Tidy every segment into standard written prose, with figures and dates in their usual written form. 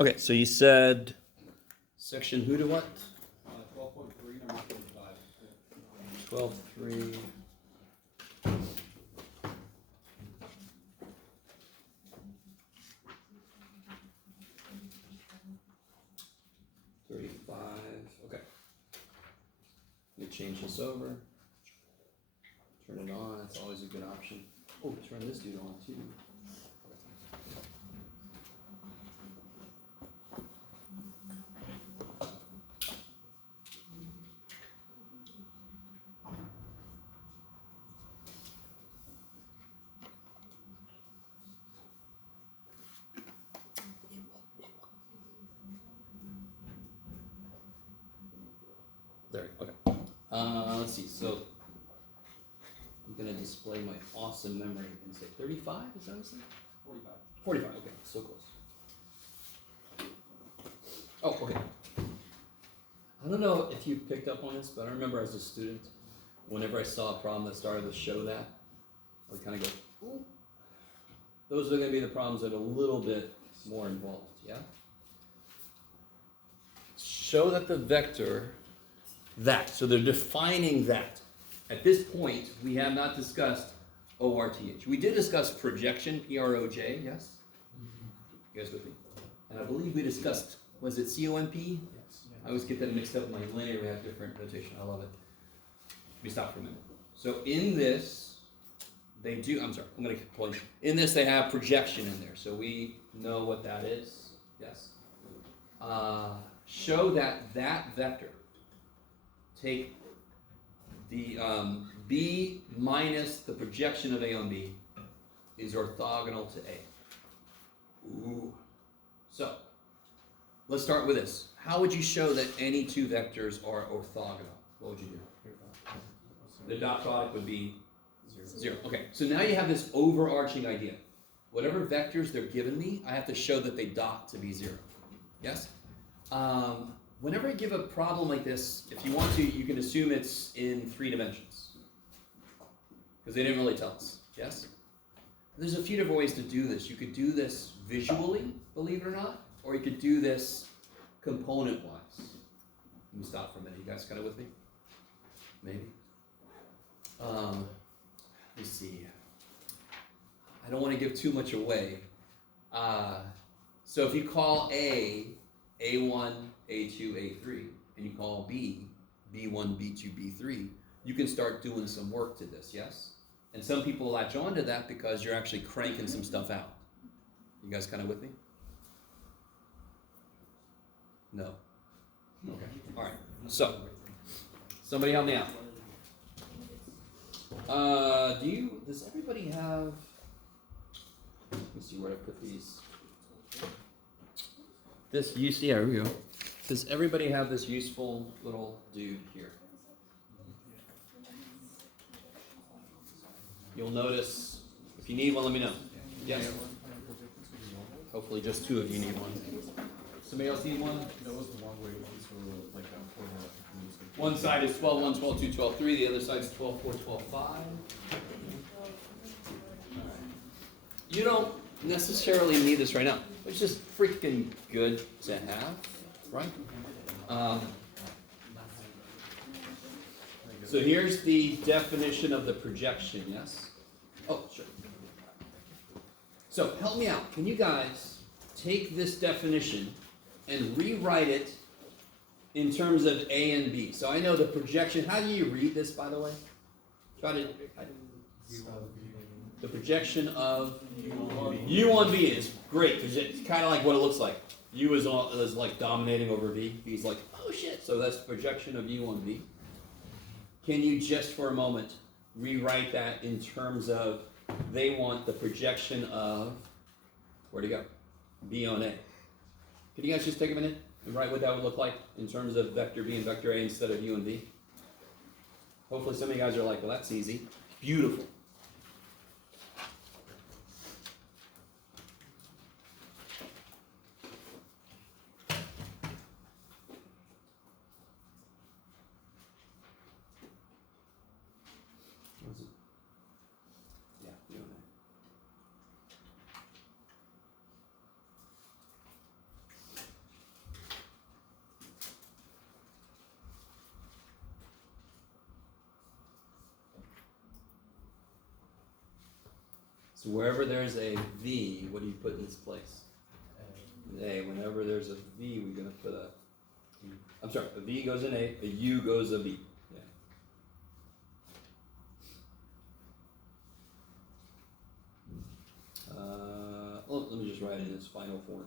Okay, so you said section who to what? 12.3, number 45. 12.3. Okay. Let me change this over. Turn it on. That's always a good option. Oh, turn this dude on too. There. Okay. Let's see. So I'm gonna display my awesome memory and say 35. Is that what it said? 45. 45. Okay, so close. Oh, okay. I don't know if you picked up on this, but I remember as a student, whenever I saw a problem that started to show that, I would kind of go, ooh. Those are going to be the problems that are a little bit more involved, yeah? Show that the vector, so they're defining that. At this point, we have not discussed ORTH. We did discuss projection, PROJ, yes? You guys with me? And I believe we discussed, was it COMP? Yes. I always get that mixed up with my linear, we have different notation. I love it. Let me stop for a minute. So in this, they do, I'm sorry, I'm going to keep pulling. In this, they have projection in there. So we know what that is. Yes. Show that vector, take the B minus the projection of A on B is orthogonal to A. Ooh. So, let's start with this. How would you show that any two vectors are orthogonal? What would you do? The dot product would be 0. Okay, so now you have this overarching idea. Whatever vectors they're giving me, I have to show that they dot to be 0. Yes? Whenever I give a problem like this, if you want to, you can assume it's in 3 dimensions. Because they didn't really tell us. Yes? There's a few different ways to do this. You could do this visually, believe it or not, or you could do this component-wise. Let me stop for a minute. You guys kind of with me? Maybe? Let me see. I don't want to give too much away. So if you call A, A1, A2, A3, and you call B, B1, B2, B3, you can start doing some work to this, yes? And some people latch on to that because you're actually cranking some stuff out. You guys kind of with me? No? Okay. All right. So, somebody help me out. Does everybody have, let me see where to put these. Here we go. Does everybody have this useful little dude here? You'll notice, if you need one, let me know. Yes? Hopefully just 2 of you need one. Somebody else need one? That was the one where it was sort of like a formula. One side is 12.1, 12.2, 12.3. The other side is 12.4, 12.5. You don't necessarily need this right now. It's just freaking good to have, right? So here's the definition of the projection, yes? Oh, sure. So help me out. Can you guys take this definition and rewrite it in terms of A and B? So I know the projection. How do you read this, by the way? The projection of U on B is great because it's kind of like what it looks like. U is like dominating over B. B's like, oh shit. So that's the projection of U on B. Can you just for a moment rewrite that in terms of they want the projection of, where'd it go? B on A. Can you guys just take a minute and write what that would look like in terms of vector B and vector A instead of U and B? Hopefully some of you guys are like, well, that's easy. Beautiful. So wherever there's a V, what do you put in its place? A. Whenever there's a V, we're going to put a, I'm sorry, a V goes in A, a U goes a B. Yeah. Well, let me just write it in its final form.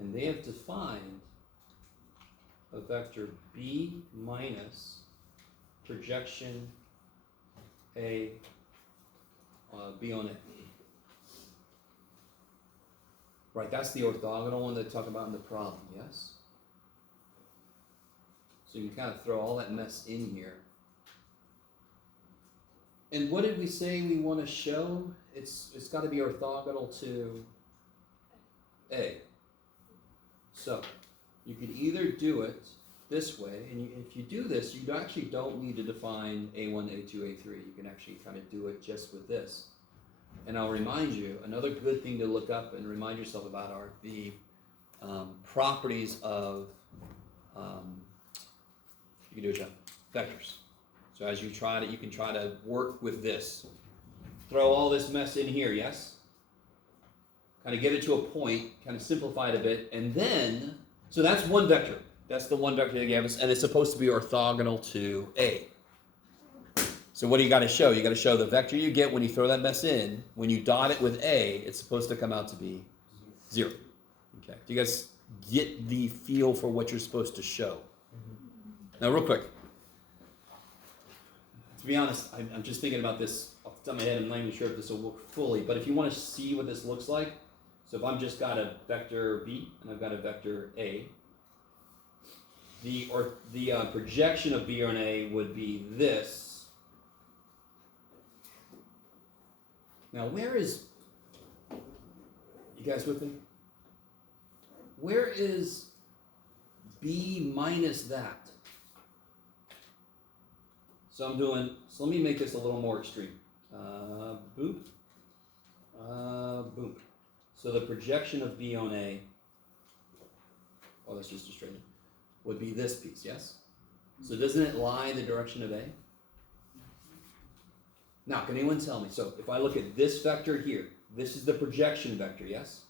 And they have defined a vector B minus projection A, B on A. Right, that's the orthogonal one they talk about in the problem, yes? So you can kind of throw all that mess in here. And what did we say we want to show? It's got to be orthogonal to A. So you could either do it this way, and if you do this, you actually don't need to define A1, A2, A3. You can actually kind of do it just with this. And I'll remind you, another good thing to look up and remind yourself about are the properties of, you can do it, John, vectors. So as you try to, you can try to work with this. Throw all this mess in here, yes? Kind of get it to a point, kind of simplify it a bit, and then, so that's one vector. That's the one vector they gave us, and it's supposed to be orthogonal to A. So what do you got to show? You got to show the vector you get when you throw that mess in. When you dot it with A, it's supposed to come out to be 0. Okay. Do you guys get the feel for what you're supposed to show? Now, real quick. To be honest, I'm just thinking about this off the top of my head. I'm not even sure if this will work fully, but if you want to see what this looks like, so if I've just got a vector B and I've got a vector A, the projection of B on A would be this. Now, where is, you guys with me? Where is B minus that? So so let me make this a little more extreme. Boop. Boom. So the projection of B on A, oh, that's just a straight line, would be this piece, yes? So doesn't it lie in the direction of A? Now, can anyone tell me? So if I look at this vector here, this is the projection vector, yes?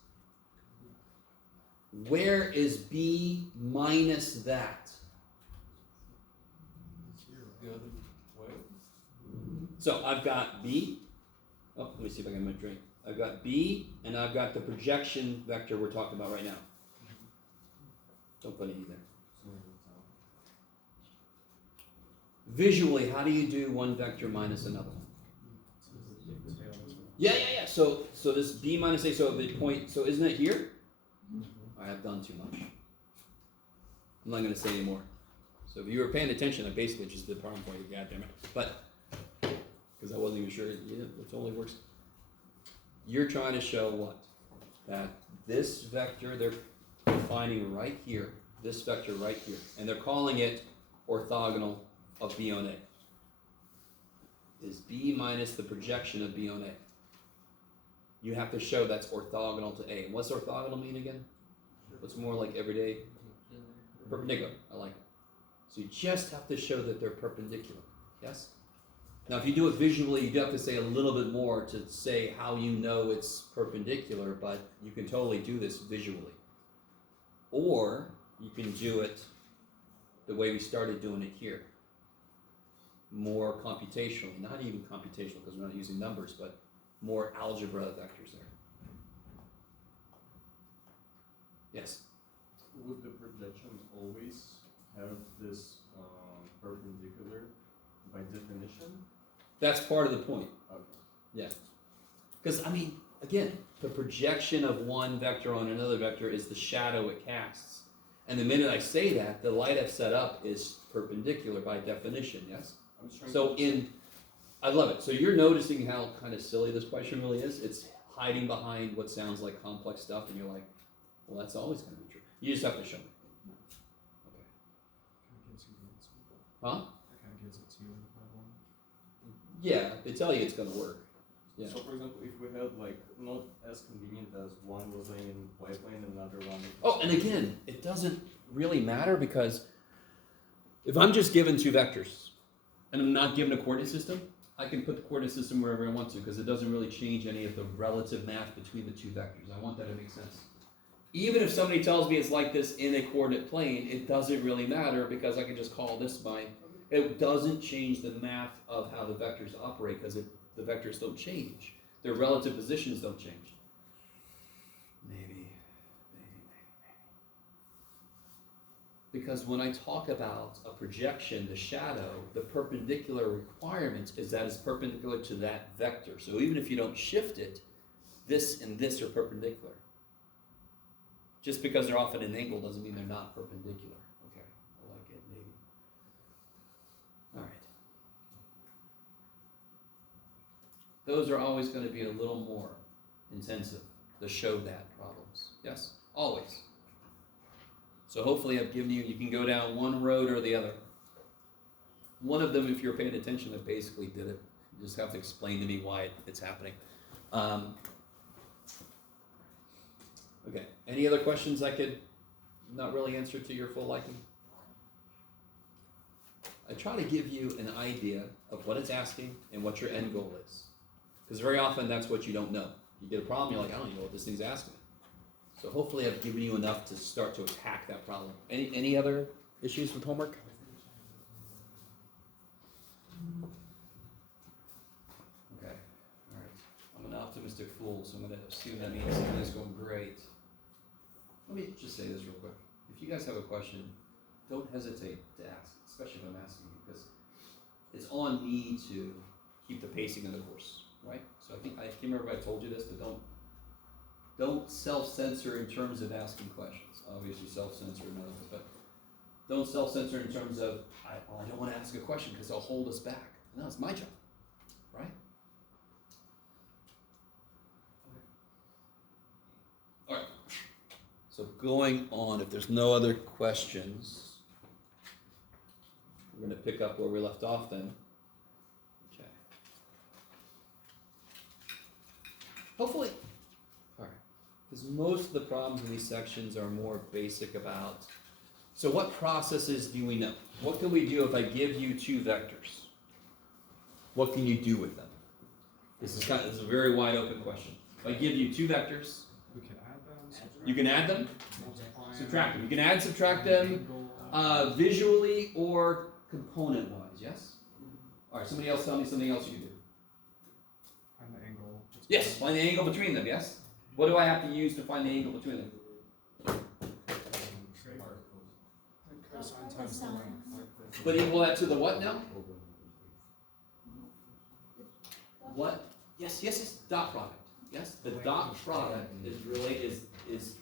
Where is B minus that? So I've got B. Oh, let me see if I can make a drink. I've got B, and I've got the projection vector we're talking about right now. Don't put any there. Visually, how do you do one vector minus another? Yeah. So this B minus A, so the point, so isn't it here? I have done too much. I'm not going to say anymore. So if you were paying attention, I basically just did problem for you, goddammit. But, because I wasn't even sure, yeah, it totally works. You're trying to show what? That this vector they're defining right here, this vector right here, and they're calling it orthogonal of B on A. Is B minus the projection of B on A. You have to show that's orthogonal to A. What's orthogonal mean again? What's more like everyday? Perpendicular. I like it. So you just have to show that they're perpendicular. Yes? Now, if you do it visually, you do have to say a little bit more to say how you know it's perpendicular, but you can totally do this visually. Or you can do it the way we started doing it here. More computationally. Not even computational because we're not using numbers, but more algebra vectors there. Yes? Would the projection always have this perpendicular by definition? That's part of the point. Okay. Yeah. Because, I mean, again, the projection of one vector on another vector is the shadow it casts. And the minute I say that, the light I've set up is perpendicular by definition, yes? So I love it. So you're noticing how kind of silly this question really is? It's hiding behind what sounds like complex stuff, and you're like, well, that's always going to be true. You just have to show me. Okay. Huh? That kind of gives it to you in the problem. Yeah, they tell you it's going to work. Yeah. So for example, if we had like not as convenient as one was laying in y plane and another one. Oh, and again, it doesn't really matter because if I'm just given two vectors and I'm not given a coordinate system, I can put the coordinate system wherever I want to because it doesn't really change any of the relative math between the two vectors. I want that to make sense. Even if somebody tells me it's like this in a coordinate plane, it doesn't really matter because I can just call this my, it doesn't change the math of how the vectors operate because the vectors don't change. Their relative positions don't change. Maybe. Because when I talk about a projection, the shadow, the perpendicular requirement is that it's perpendicular to that vector. So even if you don't shift it, this and this are perpendicular. Just because they're off at an angle doesn't mean they're not perpendicular. Okay, I like it, maybe. All right. Those are always going to be a little more intensive, the show that problems. Yes, always. So hopefully I've given you, you can go down one road or the other. One of them, if you're paying attention, I basically did it. You just have to explain to me why it's happening. Okay, any other questions I could not really answer to your full liking? I try to give you an idea of what it's asking and what your end goal is. Because very often that's what you don't know. You get a problem, you're like, I don't even know what this thing's asking. So hopefully I've given you enough to start to attack that problem. Any other issues with homework? Okay, all right. I'm an optimistic fool, so I'm going to assume that means everything's going great. Let me just say this real quick. If you guys have a question, don't hesitate to ask, especially if I'm asking you, because it's on me to keep the pacing of the course, right? So I can't remember if I told you this, but don't self-censor in terms of asking questions. Obviously self-censor in other ways, but don't self-censor in terms of, I don't want to ask a question because they'll hold us back. No, it's my job, right? All right. So going on, if there's no other questions, we're going to pick up where we left off then. Okay. Hopefully, all right, because most of the problems in these sections are more basic about, so what processes do we know? What can we do if I give you two vectors? What can you do with them? This is a very wide open question. If I give you two vectors, We can add them. you can add them, Multiply subtract them. You can add, subtract them visually or component-wise, yes? All right, somebody else tell me something else you can do. Find the angle. Yes, find the angle between them, yes? What do I have to use to find the angle between them? Cosine times the length. But equal that to the what now? What? Yes, dot product. Yes, the dot product is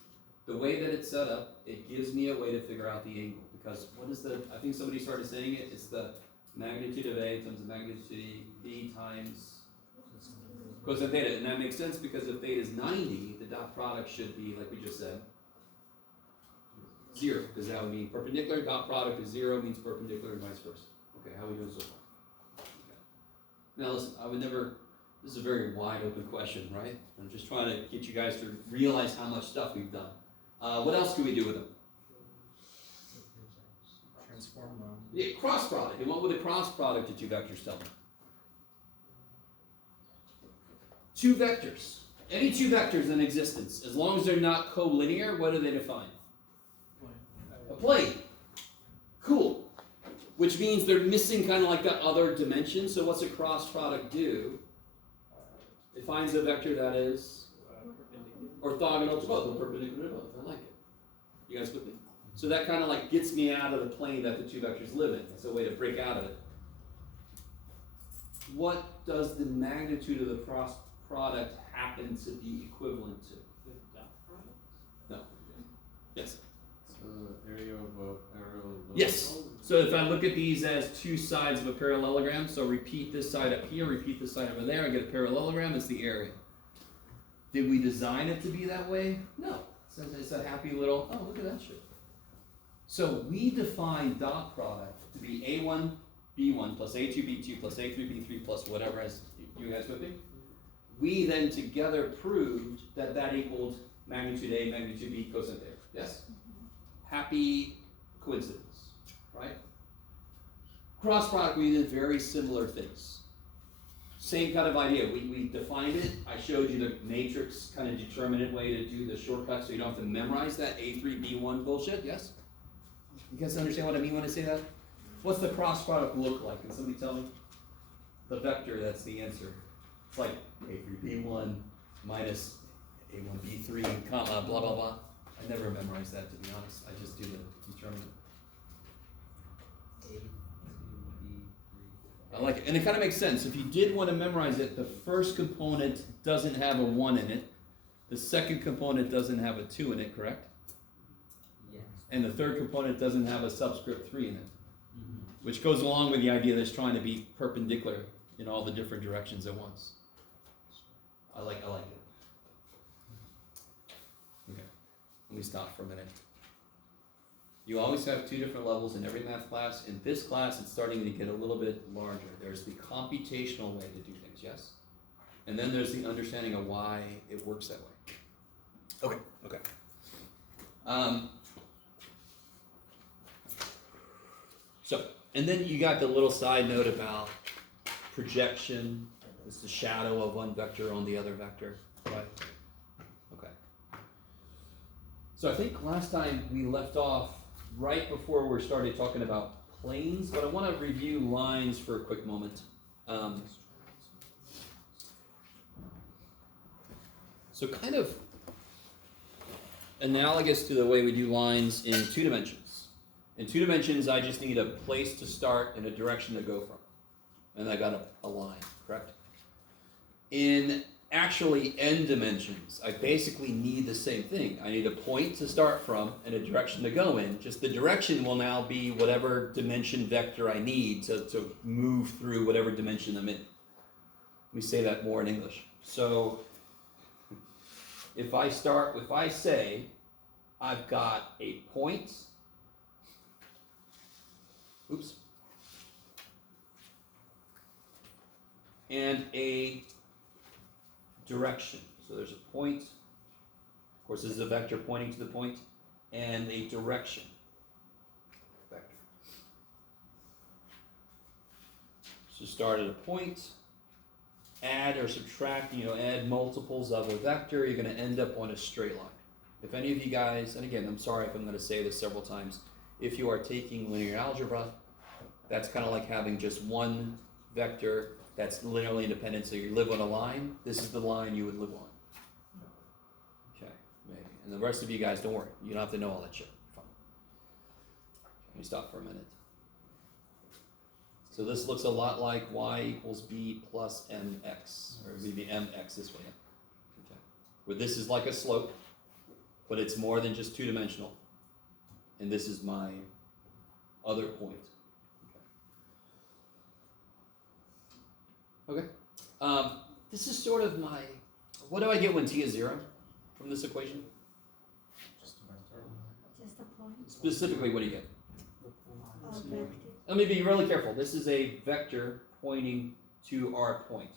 the way that it's set up, it gives me a way to figure out the angle. Because what is I think somebody started saying it, it's the magnitude of A times the magnitude of B times cosine theta. And that makes sense because if theta is 90, the dot product should be, like we just said, 0. Because that would mean perpendicular, dot product is 0, means perpendicular, and vice versa. Okay, how are we doing so far? Okay. Now listen, I would never, this is a very wide open question, right? I'm just trying to get you guys to realize how much stuff we've done. What else can we do with them? Transform them. Yeah, cross product. And what would a cross product of two vectors tell me? Two vectors. Any two vectors in existence, as long as they're not collinear, what do they define? A plane. Cool. Which means they're missing kind of like that other dimension. So what's a cross product do? It finds a vector that is orthogonal to both, or perpendicular to both. I like it. You guys with me? So that kind of like gets me out of the plane that the two vectors live in. It's a way to break out of it. What does the magnitude of the cross product happen to be equivalent to? No. Yes? Area of a parallelogram. Yes. So if I look at these as two sides of a parallelogram, so repeat this side up here, repeat this side over there, I get a parallelogram, it's the area. Did we design it to be that way? No. It's a happy little, oh, look at that shit. So we define dot product to be A1, B1 plus A2, B2 plus A3, B3 plus whatever, as you guys with me? we then together proved that that equaled magnitude A, magnitude B, cosine theta. Yes? Happy coincidence, right? Cross product, we did very similar things. Same kind of idea. We defined it. I showed you the matrix kind of determinate way to do the shortcut so you don't have to memorize that A3B1 bullshit. Yes? You guys understand what I mean when I say that? What's the cross product look like? Can somebody tell me? The vector, that's the answer. It's like A3B1 minus A1B3, comma, blah, blah, blah. I never memorized that, to be honest. I just do the determinant. I like it. And it kind of makes sense. If you did want to memorize it, the first component doesn't have a 1 in it. The second component doesn't have a 2 in it, correct? Yes. And the third component doesn't have a subscript 3 in it. Which goes along with the idea that it's trying to be perpendicular in all the different directions at once. I like it. Okay, let me stop for a minute. You always have two different levels in every math class. In this class, it's starting to get a little bit larger. There's the computational way to do things, yes? And then there's the understanding of why it works that way. Okay. And then you got the little side note about projection. It's the shadow of one vector on the other vector, right? Okay. So I think last time we left off right before we started talking about planes, but I want to review lines for a quick moment. So kind of analogous to the way we do lines in 2 dimensions. In 2 dimensions, I just need a place to start and a direction to go from. And I got a line, correct? In actually n dimensions, I basically need the same thing. I need a point to start from and a direction to go in. Just the direction will now be whatever dimension vector I need to move through whatever dimension I'm in. Let me say that more in English. So if I say I've got a point, and a direction. So there's a point, of course this is a vector pointing to the point, and a direction vector. So start at a point, add or subtract, add multiples of a vector, you're going to end up on a straight line. If any of you guys, and again, I'm sorry if I'm going to say this several times, if you are taking linear algebra, that's kind of like having just one vector that's linearly independent, so you live on a line. This is the line you would live on. Okay, maybe. And the rest of you guys, don't worry. You don't have to know all that shit. Fine. Let me stop for a minute. So this looks a lot like y equals b plus mx, or maybe mx this way. Okay. Where this is like a slope, but it's more than just 2-dimensional. And this is my other point. Okay. This is sort of my, what do I get when t is 0 from this equation? Just a vector. Just a point. Specifically, what do you get? Vector. Let me be really careful. This is a vector pointing to our point.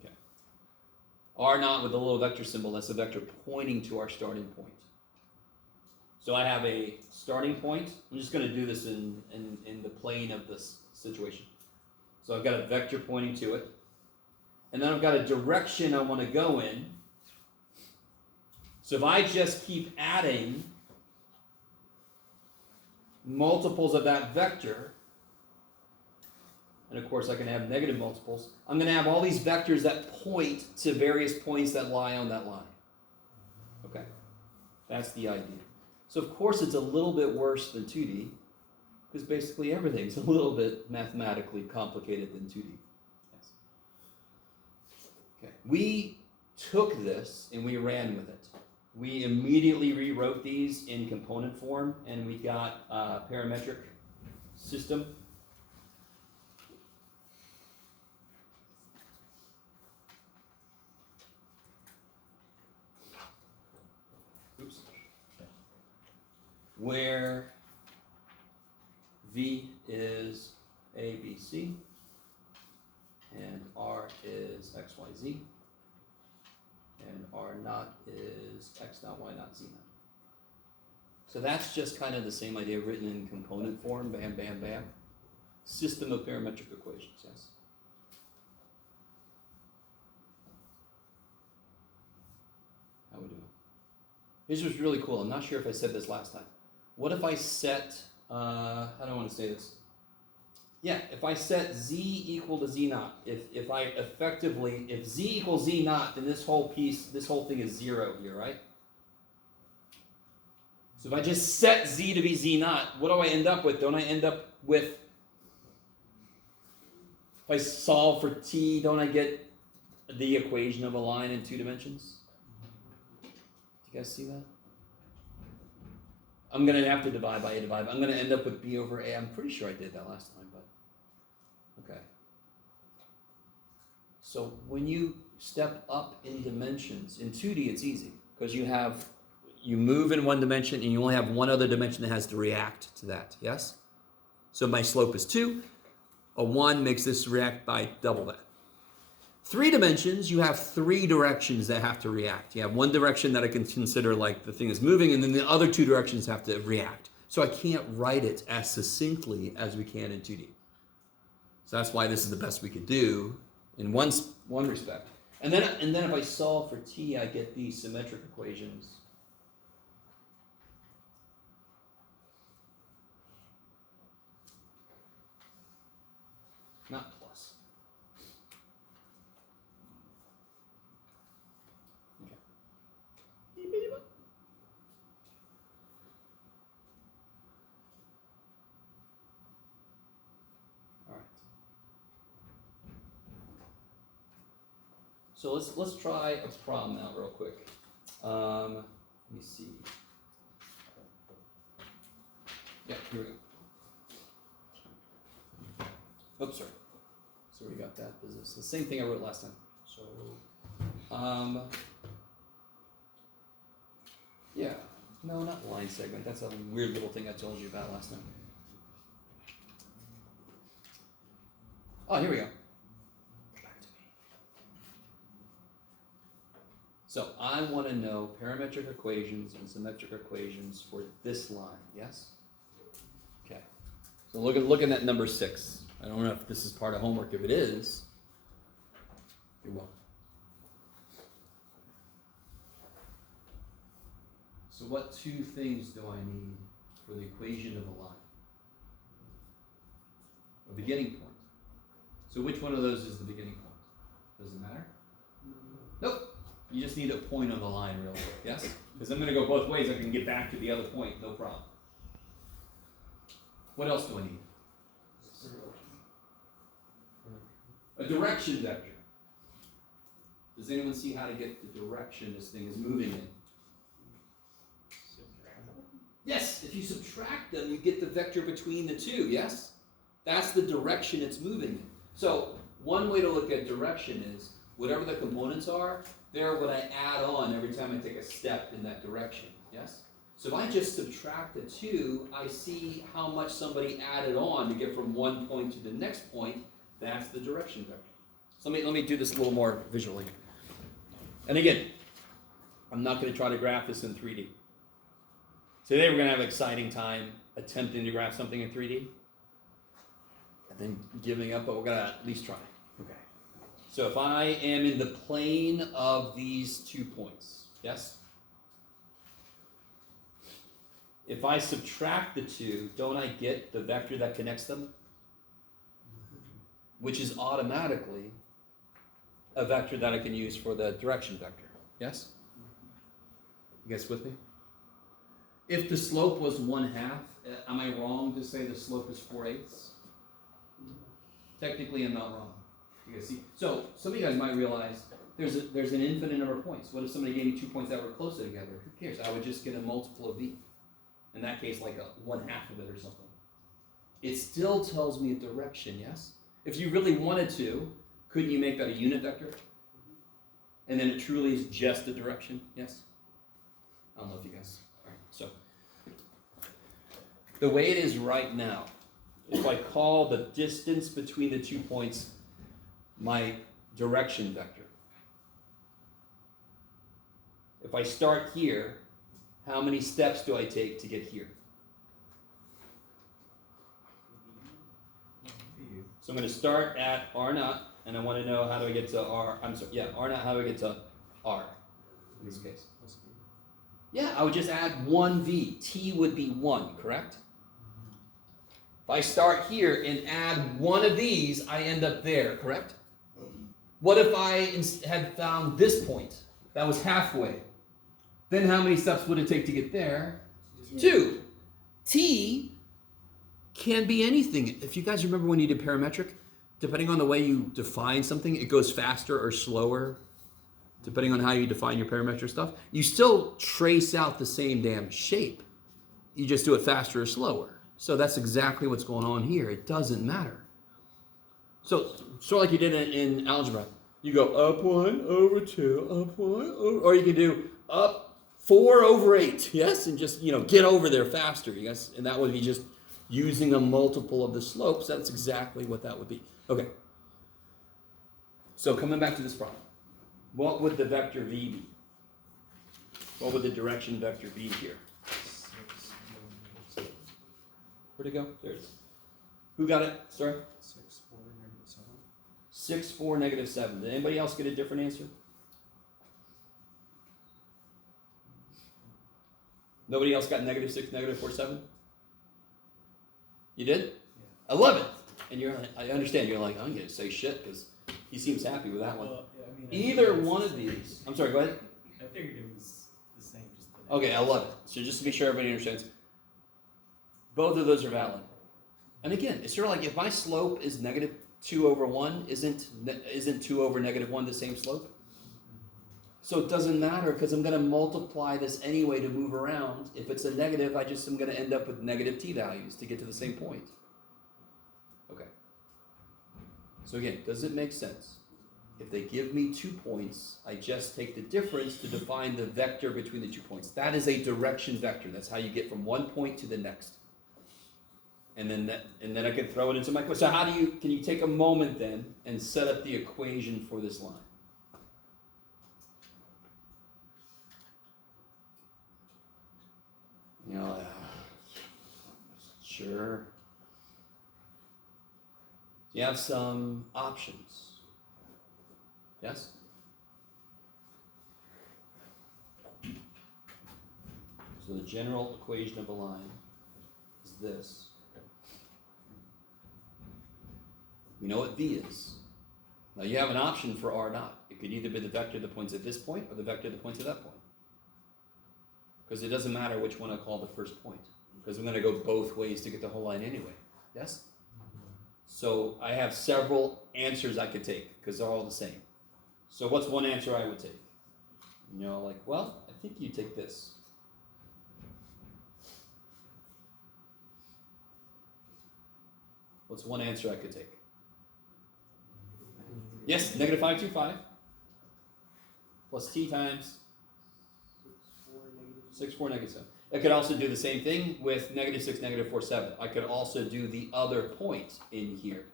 Okay. R not with the little vector symbol, that's a vector pointing to our starting point. So I have a starting point. I'm just going to do this in the plane of this situation. So I've got a vector pointing to it. And then I've got a direction I want to go in. So if I just keep adding multiples of that vector, and of course I can have negative multiples, I'm going to have all these vectors that point to various points that lie on that line. Okay? That's the idea. So of course it's a little bit worse than 2D, because basically everything's a little bit mathematically complicated than 2D. Yes. Okay. We took this and we ran with it. We immediately rewrote these in component form, and we got a parametric system. Where V is A, B, C, z. And R naught is x naught, y naught, z naught. So that's just kind of the same idea written in component form, bam, bam, bam. System of parametric equations, yes? How we doing? This was really cool. I'm not sure if I said this last time. What if I set, how do I want to say this? Yeah, if I set z equal to z naught, if I effectively, if z equals z naught, then this whole piece, this whole thing is 0 here, right? So if I just set z to be z naught, what do I end up with? Don't I end up with, if I solve for t, don't I get the equation of a line in 2 dimensions? Do you guys see that? I'm going to have to divide by a divide. I'm going to end up with b over a. I'm pretty sure I did that last time, but okay. So when you step up in dimensions, in 2D it's easy, because you move in one dimension and you only have one other dimension that has to react to that, yes? So my slope is 2. A 1 makes this react by double that. 3 dimensions, you have 3 directions that have to react. You have one direction that I can consider like the thing is moving, and then the other 2 directions have to react. So I can't write it as succinctly as we can in 2D. So that's why this is the best we could do in one respect. And then if I solve for t, I get these symmetric equations. Not plus. Okay. All right. So let's try a problem out real quick. Let me see. Yeah, here we go. Oops, sorry. So we got that business. The same thing I wrote last time. So, Yeah. No, not line segment. That's a weird little thing I told you about last time. Oh, here we go. Back to me. So I want to know parametric equations and symmetric equations for this line. Yes? Okay. So looking at number 6. I don't know if this is part of homework. If it is, you're welcome. So what 2 things do I need for the equation of a line? A beginning point. So which one of those is the beginning point? Does it matter? Nope. You just need a point on the line real quick, yes? Because I'm going to go both ways. I can get back to the other point, no problem. What else do I need? A direction vector. Does anyone see how to get the direction this thing is moving in? Yes, if you subtract them, you get the vector between the 2, yes? That's the direction it's moving in. So one way to look at direction is whatever the components are, they're what I add on every time I take a step in that direction, yes? So if I just subtract the 2, I see how much somebody added on to get from one point to the next point. That's the direction vector. So let me do this a little more visually. And again, I'm not going to try to graph this in 3D. Today we're going to have an exciting time attempting to graph something in 3D. And then giving up, but we're going to at least try. Okay. So if I am in the plane of these 2 points, yes? If I subtract the 2, don't I get the vector that connects them? Which is automatically a vector that I can use for the direction vector. Yes? You guys with me? If the slope was 1/2, am I wrong to say the slope is 4/8? Technically, I'm not wrong. You guys see? So some of you guys might realize there's an infinite number of points. What if somebody gave me 2 points that were closer together? Who cares? I would just get a multiple of b. In that case, like a 1/2 of it or something. It still tells me a direction, yes? If you really wanted to, couldn't you make that a unit vector? And then it truly is just a direction, yes? I don't know if you guys. All right, so the way it is right now, if I call the distance between the 2 points my direction vector, If I start here, how many steps do I take to get here? So I'm going to start at R naught, and I want to know how do I get to R, R naught, how do I get to R in this case? Yeah, I would just add 1V. T would be 1, correct? If I start here and add one of these, I end up there, correct? What if I had found this point? That was halfway. Then how many steps would it take to get there? 2. T can be anything. If you guys remember when you did parametric, depending on the way you define something, it goes faster or slower, depending on how you define your parametric stuff. You still trace out the same damn shape. You just do it faster or slower. So that's exactly what's going on here. It doesn't matter. So like you did in algebra. You go up 1 over 2, up 1 over, or you can do up 4 over 8, yes? And just, get over there faster, you guys. And that would be just using a multiple of the slopes. That's exactly what that would be. Okay. So coming back to this problem. What would the vector v be? What would the direction vector be here? Where'd it go? There it is. Who got it? Sorry? 6, 4, -7. 6, 4, -7. Did anybody else get a different answer? Nobody else got -6, -4, 7? You did? Yeah. I love it. And I understand. You're like, I'm going to say shit because he seems happy with that one. Well, yeah, I mean, I Either figured one it's of the same. these. I'm sorry, go ahead. I figured it was the same, just the Okay, I love it. So just to be sure everybody understands, both of those are valid. And again, it's sort of like if my slope is -2 over 1, isn't 2 over -1 the same slope? So it doesn't matter because I'm going to multiply this anyway to move around. If it's a negative, I just am going to end up with negative t values to get to the same point. Okay. So again, does it make sense? If they give me 2 points, I just take the difference to define the vector between the 2 points. That is a direction vector. That's how you get from one point to the next. And then I can throw it into my question. So can you take a moment then and set up the equation for this line? Sure. You have some options. Yes? So the general equation of a line is this. We know what V is. Now you have an option for R naught. It could either be the vector that points at this point or the vector that points at that point. Because it doesn't matter which one I call the first point. Because I'm going to go both ways to get the whole line anyway. Yes? So I have several answers I could take because they're all the same. So what's one answer I would take? I think you take this. What's one answer I could take? Yes, -525 plus t times 6, 4, -7. I could also do the same thing with -6, -4, 7. I could also do the other point in here.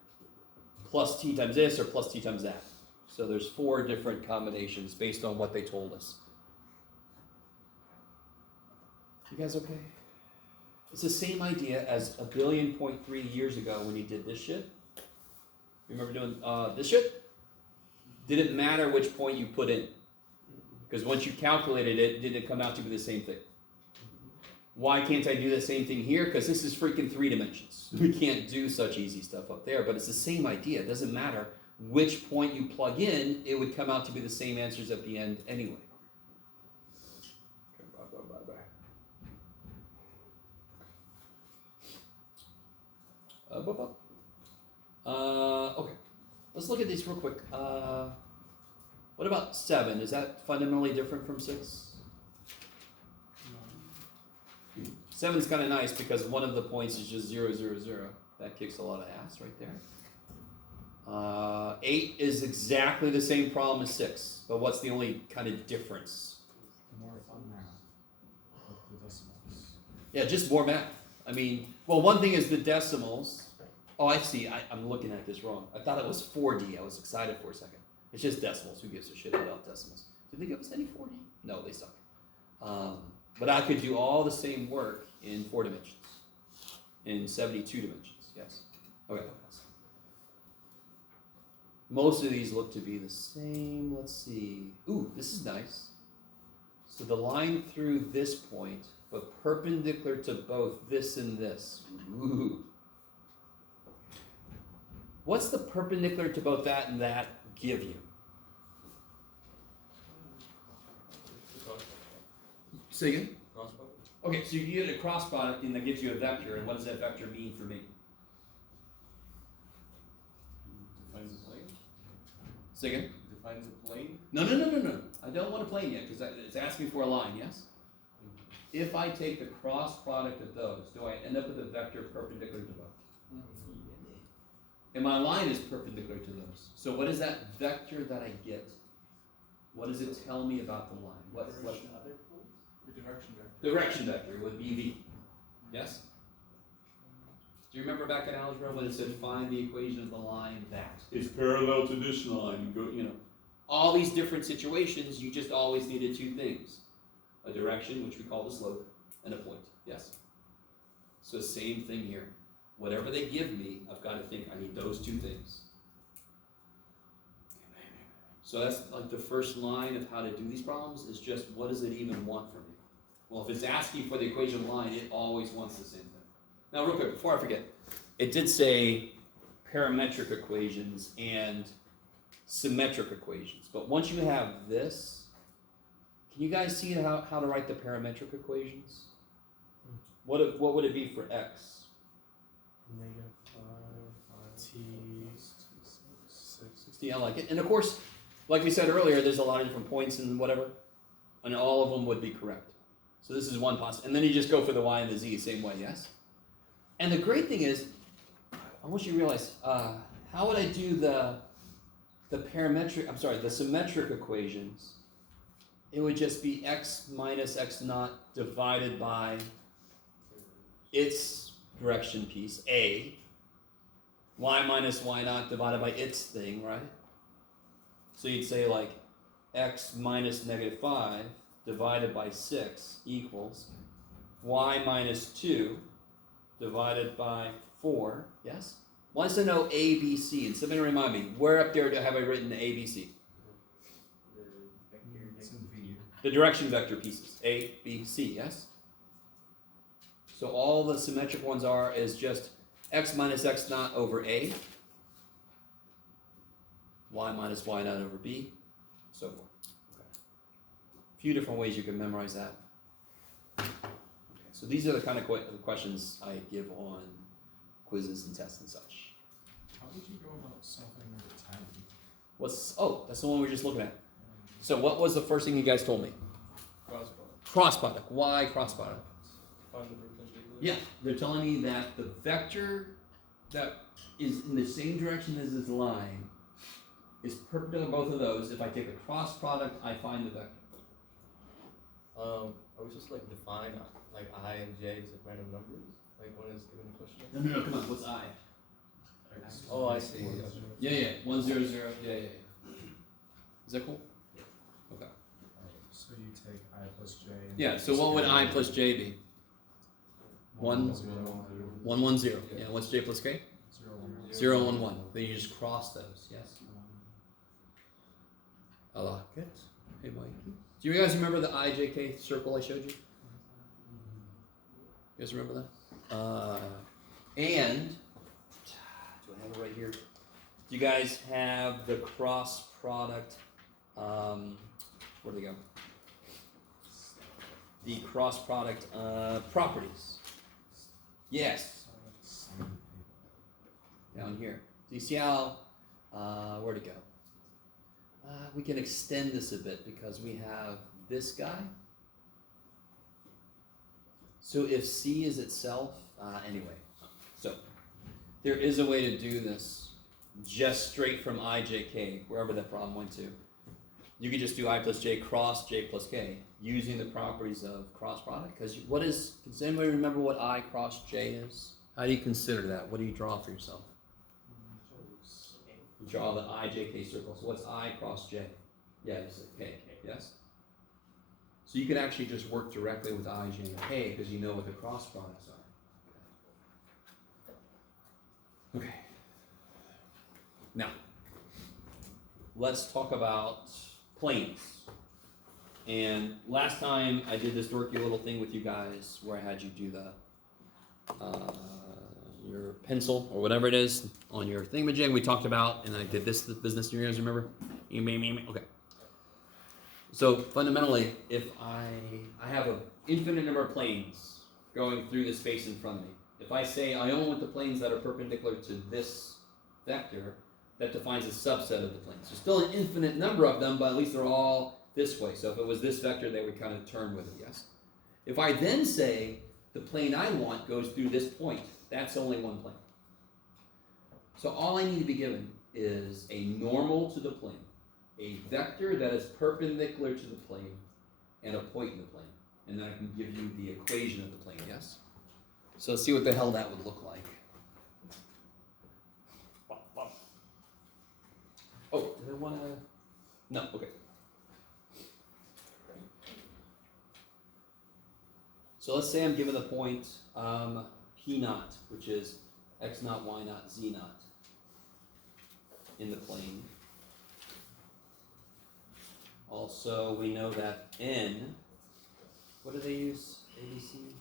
Plus t times this or plus t times that. So there's 4 different combinations based on what they told us. You guys okay? It's the same idea as 1.3 billion years ago when you did this shit. You remember doing this shit? Didn't matter which point you put in. Because once you calculated it, did it come out to be the same thing? Why can't I do the same thing here? Because this is freaking 3 dimensions. We can't do such easy stuff up there, but it's the same idea. It doesn't matter which point you plug in, it would come out to be the same answers at the end anyway. Okay, let's look at these real quick. What about 7? Is that fundamentally different from 6? 7's kind of nice because one of the points is just 0, 0, 0. That kicks a lot of ass right there. 8 is exactly the same problem as 6, but what's the only kind of difference? More fun now with the decimals. Yeah, just more math. I mean, well, one thing is the decimals. Oh, I see. I'm looking at this wrong. I thought it was 4D. I was excited for a second. It's just decimals. Who gives a shit about decimals? Did they give us any 4D? No, they suck. But I could do all the same work in 4 dimensions, in 72 dimensions, yes. Okay. Most of these look to be the same. Let's see. Ooh, this is nice. So the line through this point, but perpendicular to both this and this. Ooh. What's the perpendicular to both that and that give you? Say again? Cross product. Okay, so you get a cross product and that gives you a vector, and what does that vector mean for me? Defines the plane. Say again? Defines the plane. No. I don't want a plane yet, because it's asking for a line, yes? If I take the cross product of those, do I end up with a vector perpendicular to both? And my line is perpendicular to those. So what is that vector that I get? What does it tell me about the line? What The direction vector. direction vector would be V. Yes? Do you remember back in algebra when it said find the equation of the line that is parallel to this line? You know, all these different situations, you just always needed 2 things. A direction, which we call the slope, and a point. Yes? So same thing here. Whatever they give me, I've got to think I need those 2 things. So that's like the first line of how to do these problems is just what does it even want from me? Well, if it's asking for the equation of the line, it always wants the same thing. Now, real quick, before I forget, it did say parametric equations and symmetric equations. But once you have this, can you guys see how to write the parametric equations? What would it be for x? T 60, I like it. And of course, like we said earlier, there's a lot of different points and whatever, and all of them would be correct. So this is one possible. And then you just go for the y and the z same way, yes? And the great thing is, I want you to realize, how would I do the symmetric equations? It would just be x minus x naught divided by its direction piece, A, y minus y naught divided by its thing, right? So you'd say like x minus -5 divided by 6 equals y minus 2 divided by 4, yes? Wants to know A, B, C, and somebody remind me, where up there have I written A, B, C? It's in V. The direction vector pieces, A, B, C, yes? So all the symmetric ones is just x minus x naught over A, y minus y naught over B, so forth. Okay. A few different ways you can memorize that. Okay. So these are the kind of questions I give on quizzes and tests and such. How would you go about solving the time? That's the one we were just looking at. So what was the first thing you guys told me? Cross product. Cross product. Why cross product? Find the perpendicular. Yeah, they're telling me that the vector that is in the same direction as this line is perpendicular to both of those. If I take a cross product, I find the vector. I would just like define like I and j as like random numbers, like when it's given a question. No, come on, what's I? Oh, I see. Yeah, 1, 0, 0, yeah. Is that cool? Okay. So you take I plus j. And Yeah, so what would I plus j be? 1, 1, 1, 0. Yeah, what's j plus k? 0, 1, 1. Then you just cross those, yes? I like it. Hey, Mikey. Do you guys remember the IJK circle I showed you? You guys remember that? And, do I have it right here? Do you guys have the cross product, where'd they go? The cross product properties. Yes, down here. Do you see how, where'd it go? We can extend this a bit because we have this guy. So if C is itself, anyway, so there is a way to do this just straight from IJK, wherever that problem went to. You could just do I plus j cross j plus k using the properties of cross product. Because does anybody remember what I cross j is? How do you consider that? What do you draw for yourself? You draw the IJK circle. So what's I cross j? Yeah, it's k, yes? So you can actually just work directly with I, J, and K because you know what the cross products are. Okay. Now, let's talk about planes. And last time I did this dorky little thing with you guys where I had you do the your pencil or whatever it is on your thingamajig we talked about, and I did this business scenarios, remember? Okay. So fundamentally, if I have an infinite number of planes going through the space in front of me, if I say I only want the planes that are perpendicular to this vector, that defines a subset of the planes. There's still an infinite number of them, but at least they're all this way. So if it was this vector, they would kind of turn with it, yes? If I then say the plane I want goes through this point, that's only one plane. So all I need to be given is a normal to the plane, a vector that is perpendicular to the plane, and a point in the plane. And then I can give you the equation of the plane, yes? So let's see what the hell that would look like. Oh, did I want to? No, okay. So let's say I'm given the point P naught, which is x naught, y naught, z naught in the plane. Also, we know that n, what do they use? ABC?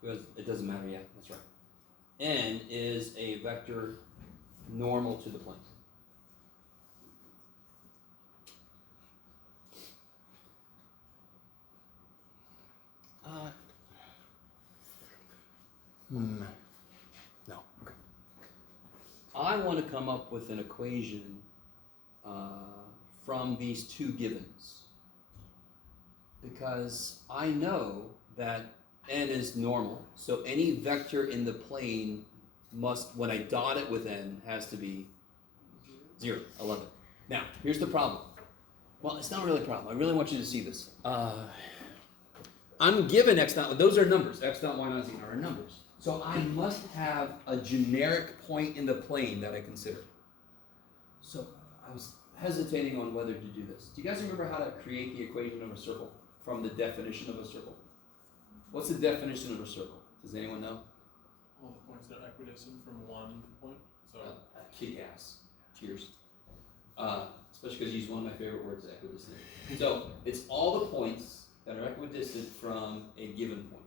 Because it doesn't matter yet, that's right. N is a vector normal to the plane. No. Okay. I want to come up with an equation from these two givens because I know that n is normal. So any vector in the plane must, when I dot it with n, has to be 0. I love it. Now, here's the problem. Well, it's not really a problem. I really want you to see this. I'm given x naught. Those are numbers. X naught, y naught, z naught are numbers. So I must have a generic point in the plane that I consider. So I was hesitating on whether to do this. Do you guys remember how to create the equation of a circle from the definition of a circle? What's the definition of a circle? Does anyone know? All the points that are equidistant from one point. So Kick ass. Cheers. Especially because you use one of my favorite words, equidistant. So it's all the points that are equidistant from a given point.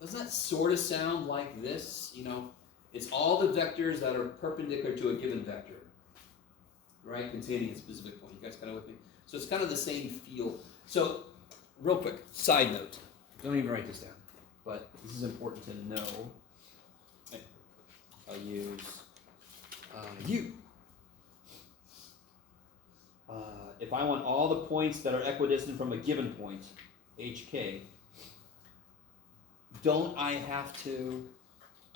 Doesn't that sort of sound like this? You know, it's all the vectors that are perpendicular to a given vector, right? Containing a specific point. You guys kind of with me? So it's kind of the same feel. So, real quick, side note. Don't even write this down, but this is important to know. I'll use U. If I want all the points that are equidistant from a given point, HK, don't I have to,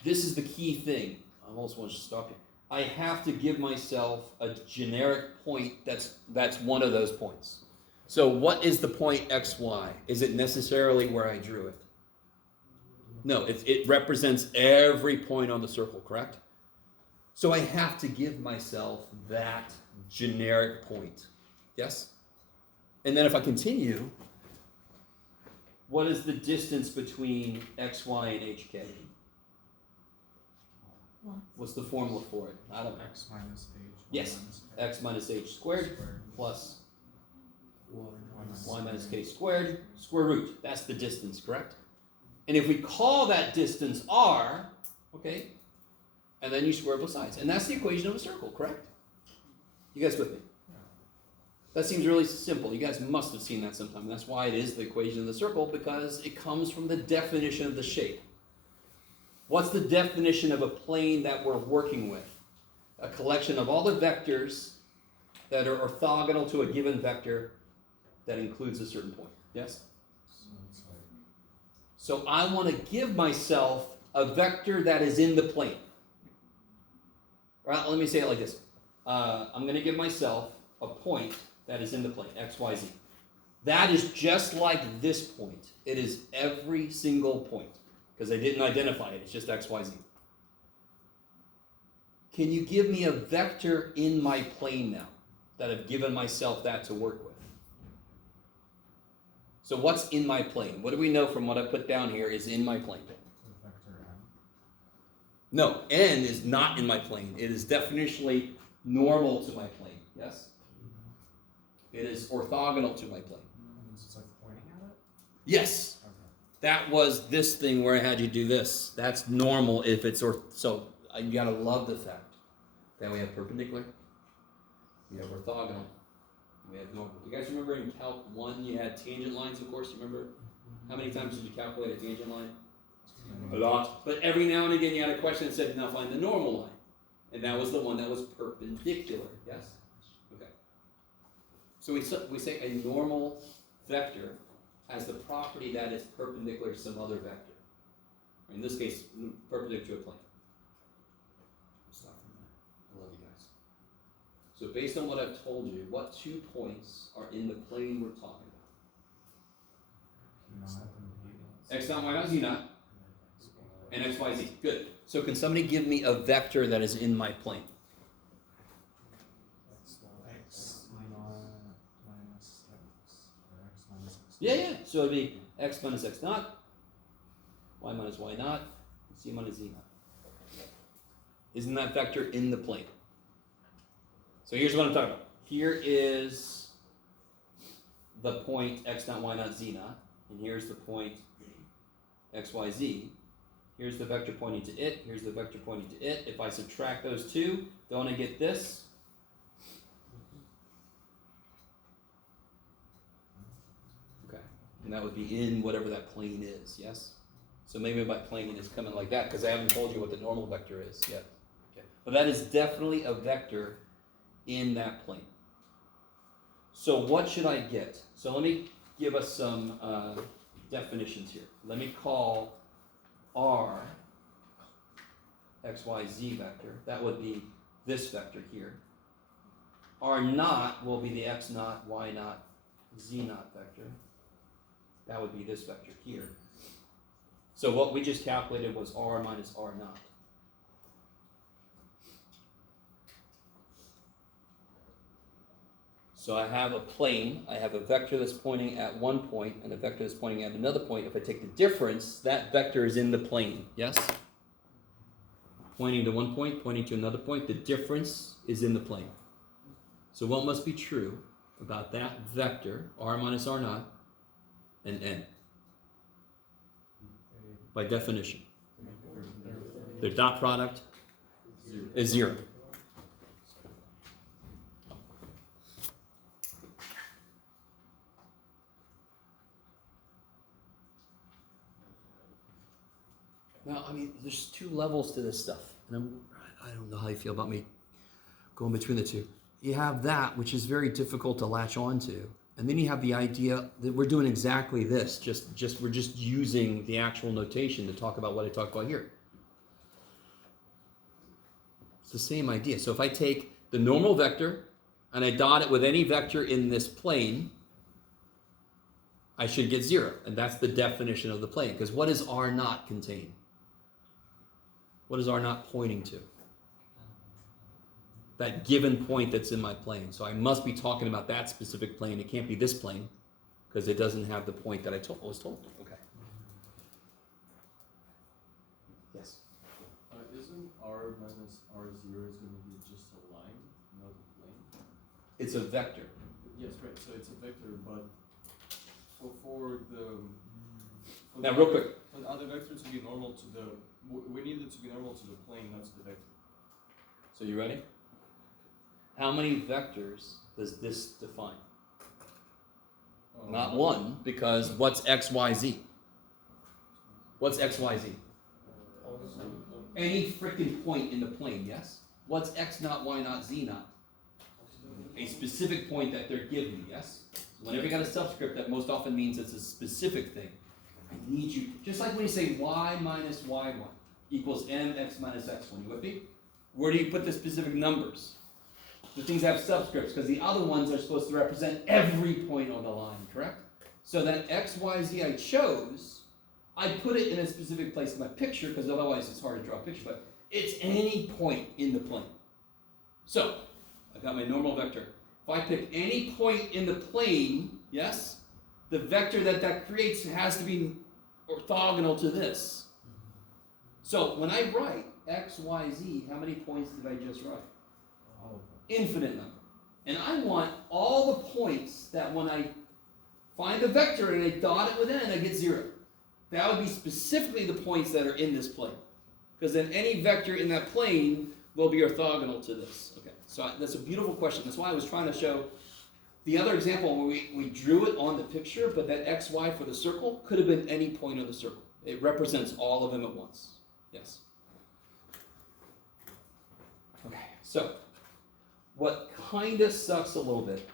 this is the key thing, I almost want to stop here. I have to give myself a generic point that's one of those points. So what is the point XY? Is it necessarily where I drew it? No, it represents every point on the circle, correct? So I have to give myself that generic point. Yes? And then if I continue, what is the distance between x, y, and hk? What's the formula for it? I don't know. X minus h. Yes, x minus h squared plus y minus k squared, square root. That's the distance, correct? And if we call that distance r, okay, and then you square both sides. And that's the equation of a circle, correct? You guys with me? That seems really simple. You guys must have seen that sometime. That's why it is the equation of the circle, because it comes from the definition of the shape. What's the definition of a plane that we're working with? A collection of all the vectors that are orthogonal to a given vector that includes a certain point. Yes? So I want to give myself a vector that is in the plane. Right? Let me say it like this. I'm going to give myself a point that is in the plane, x, y, z. That is just like this point. It is every single point, because I didn't identify it. It's just x, y, z. Can you give me a vector in my plane now that I've given myself that to work with? So what's in my plane? What do we know from what I put down here is in my plane? The vector M. No, n is not in my plane. It is definitionally normal to my plane. Yes? It is orthogonal to my plane. And it's like pointing at it? Yes. Okay. That was this thing where I had you do this. That's normal if it's so you gotta love the fact that we have perpendicular, we have orthogonal, we have normal. You guys remember in Calc 1 you had tangent lines, of course, you remember? How many times did you calculate a tangent line? A lot. But every now and again you had a question that said, now find the normal line. And that was the one that was perpendicular, yes? Okay. So we say a normal vector has the property that is perpendicular to some other vector. In this case, perpendicular to a plane. Stop from there. I love you guys. So based on what I've told you, what 2 points are in the plane we're talking about? X naught, y naught, z naught, and x, y, z. Good. So can somebody give me a vector that is in my plane? X naught minus X, or X minus X. Yeah. So it'd be x minus x naught, y minus y naught, z minus z naught. Isn't that vector in the plane? So here's what I'm talking about. Here is the point x naught, y naught, z naught, and here's the point x, y, z. Here's the vector pointing to it. Here's the vector pointing to it. If I subtract those two, don't I get this? Okay. And that would be in whatever that plane is, yes? So maybe by plane it's coming like that because I haven't told you what the normal vector is yet. Okay. But that is definitely a vector in that plane. So what should I get? So let me give us some definitions here. Let me call R xyz vector. That would be this vector here. R naught will be the x naught, y naught, z naught vector. That would be this vector here. So what we just calculated was R minus R naught. So I have a plane, I have a vector that's pointing at one point and a vector that's pointing at another point. If I take the difference, that vector is in the plane, yes? Pointing to one point, pointing to another point, the difference is in the plane. So what must be true about that vector, R minus R naught, and N? By definition. Their dot product is 0. Now, I mean, there's 2 levels to this stuff, and I don't know how you feel about me going between the two. You have that, which is very difficult to latch onto, and then you have the idea that we're doing exactly this. We're just using the actual notation to talk about what I talked about here. It's the same idea. So if I take the normal vector and I dot it with any vector in this plane, I should get 0, and that's the definition of the plane. Because what does R naught contain? What is R naught pointing to? That given point that's in my plane. So I must be talking about that specific plane. It can't be this plane because it doesn't have the point that I was told. Okay. Yes. Isn't R minus R0 is going to be just a line, not a plane? It's a vector. Yes, right. So it's a vector, but for Now, real quick. For the other vector to be normal to the, we need it to be normal to the plane, not to the vector. So you ready? How many vectors does this define? Not one, because what's x, y, z? What's x, y, z? Any freaking point in the plane, yes? What's x naught, y naught, z naught? A specific point that they're giving, yes? Whenever you got a subscript, that most often means it's a specific thing. I need you, just like when you say y minus y1 equals mx minus x1, you with me? Where do you put the specific numbers? The things have subscripts, because the other ones are supposed to represent every point on the line, correct? So that x, y, z I chose, I put it in a specific place in my picture, because otherwise it's hard to draw a picture, but it's any point in the plane. So, I've got my normal vector. If I pick any point in the plane, yes, the vector that creates has to be orthogonal to this. So when I write x, y, z, how many points did I just write? All of them. Infinite number. And I want all the points that when I find the vector and I dot it with n, I get 0. That would be specifically the points that are in this plane. Because then any vector in that plane will be orthogonal to this. Okay, so that's a beautiful question. That's why I was trying to show the other example where we drew it on the picture, but that x, y for the circle could have been any point of the circle. It represents all of them at once. Yes. Okay, so what kind of sucks a little bit,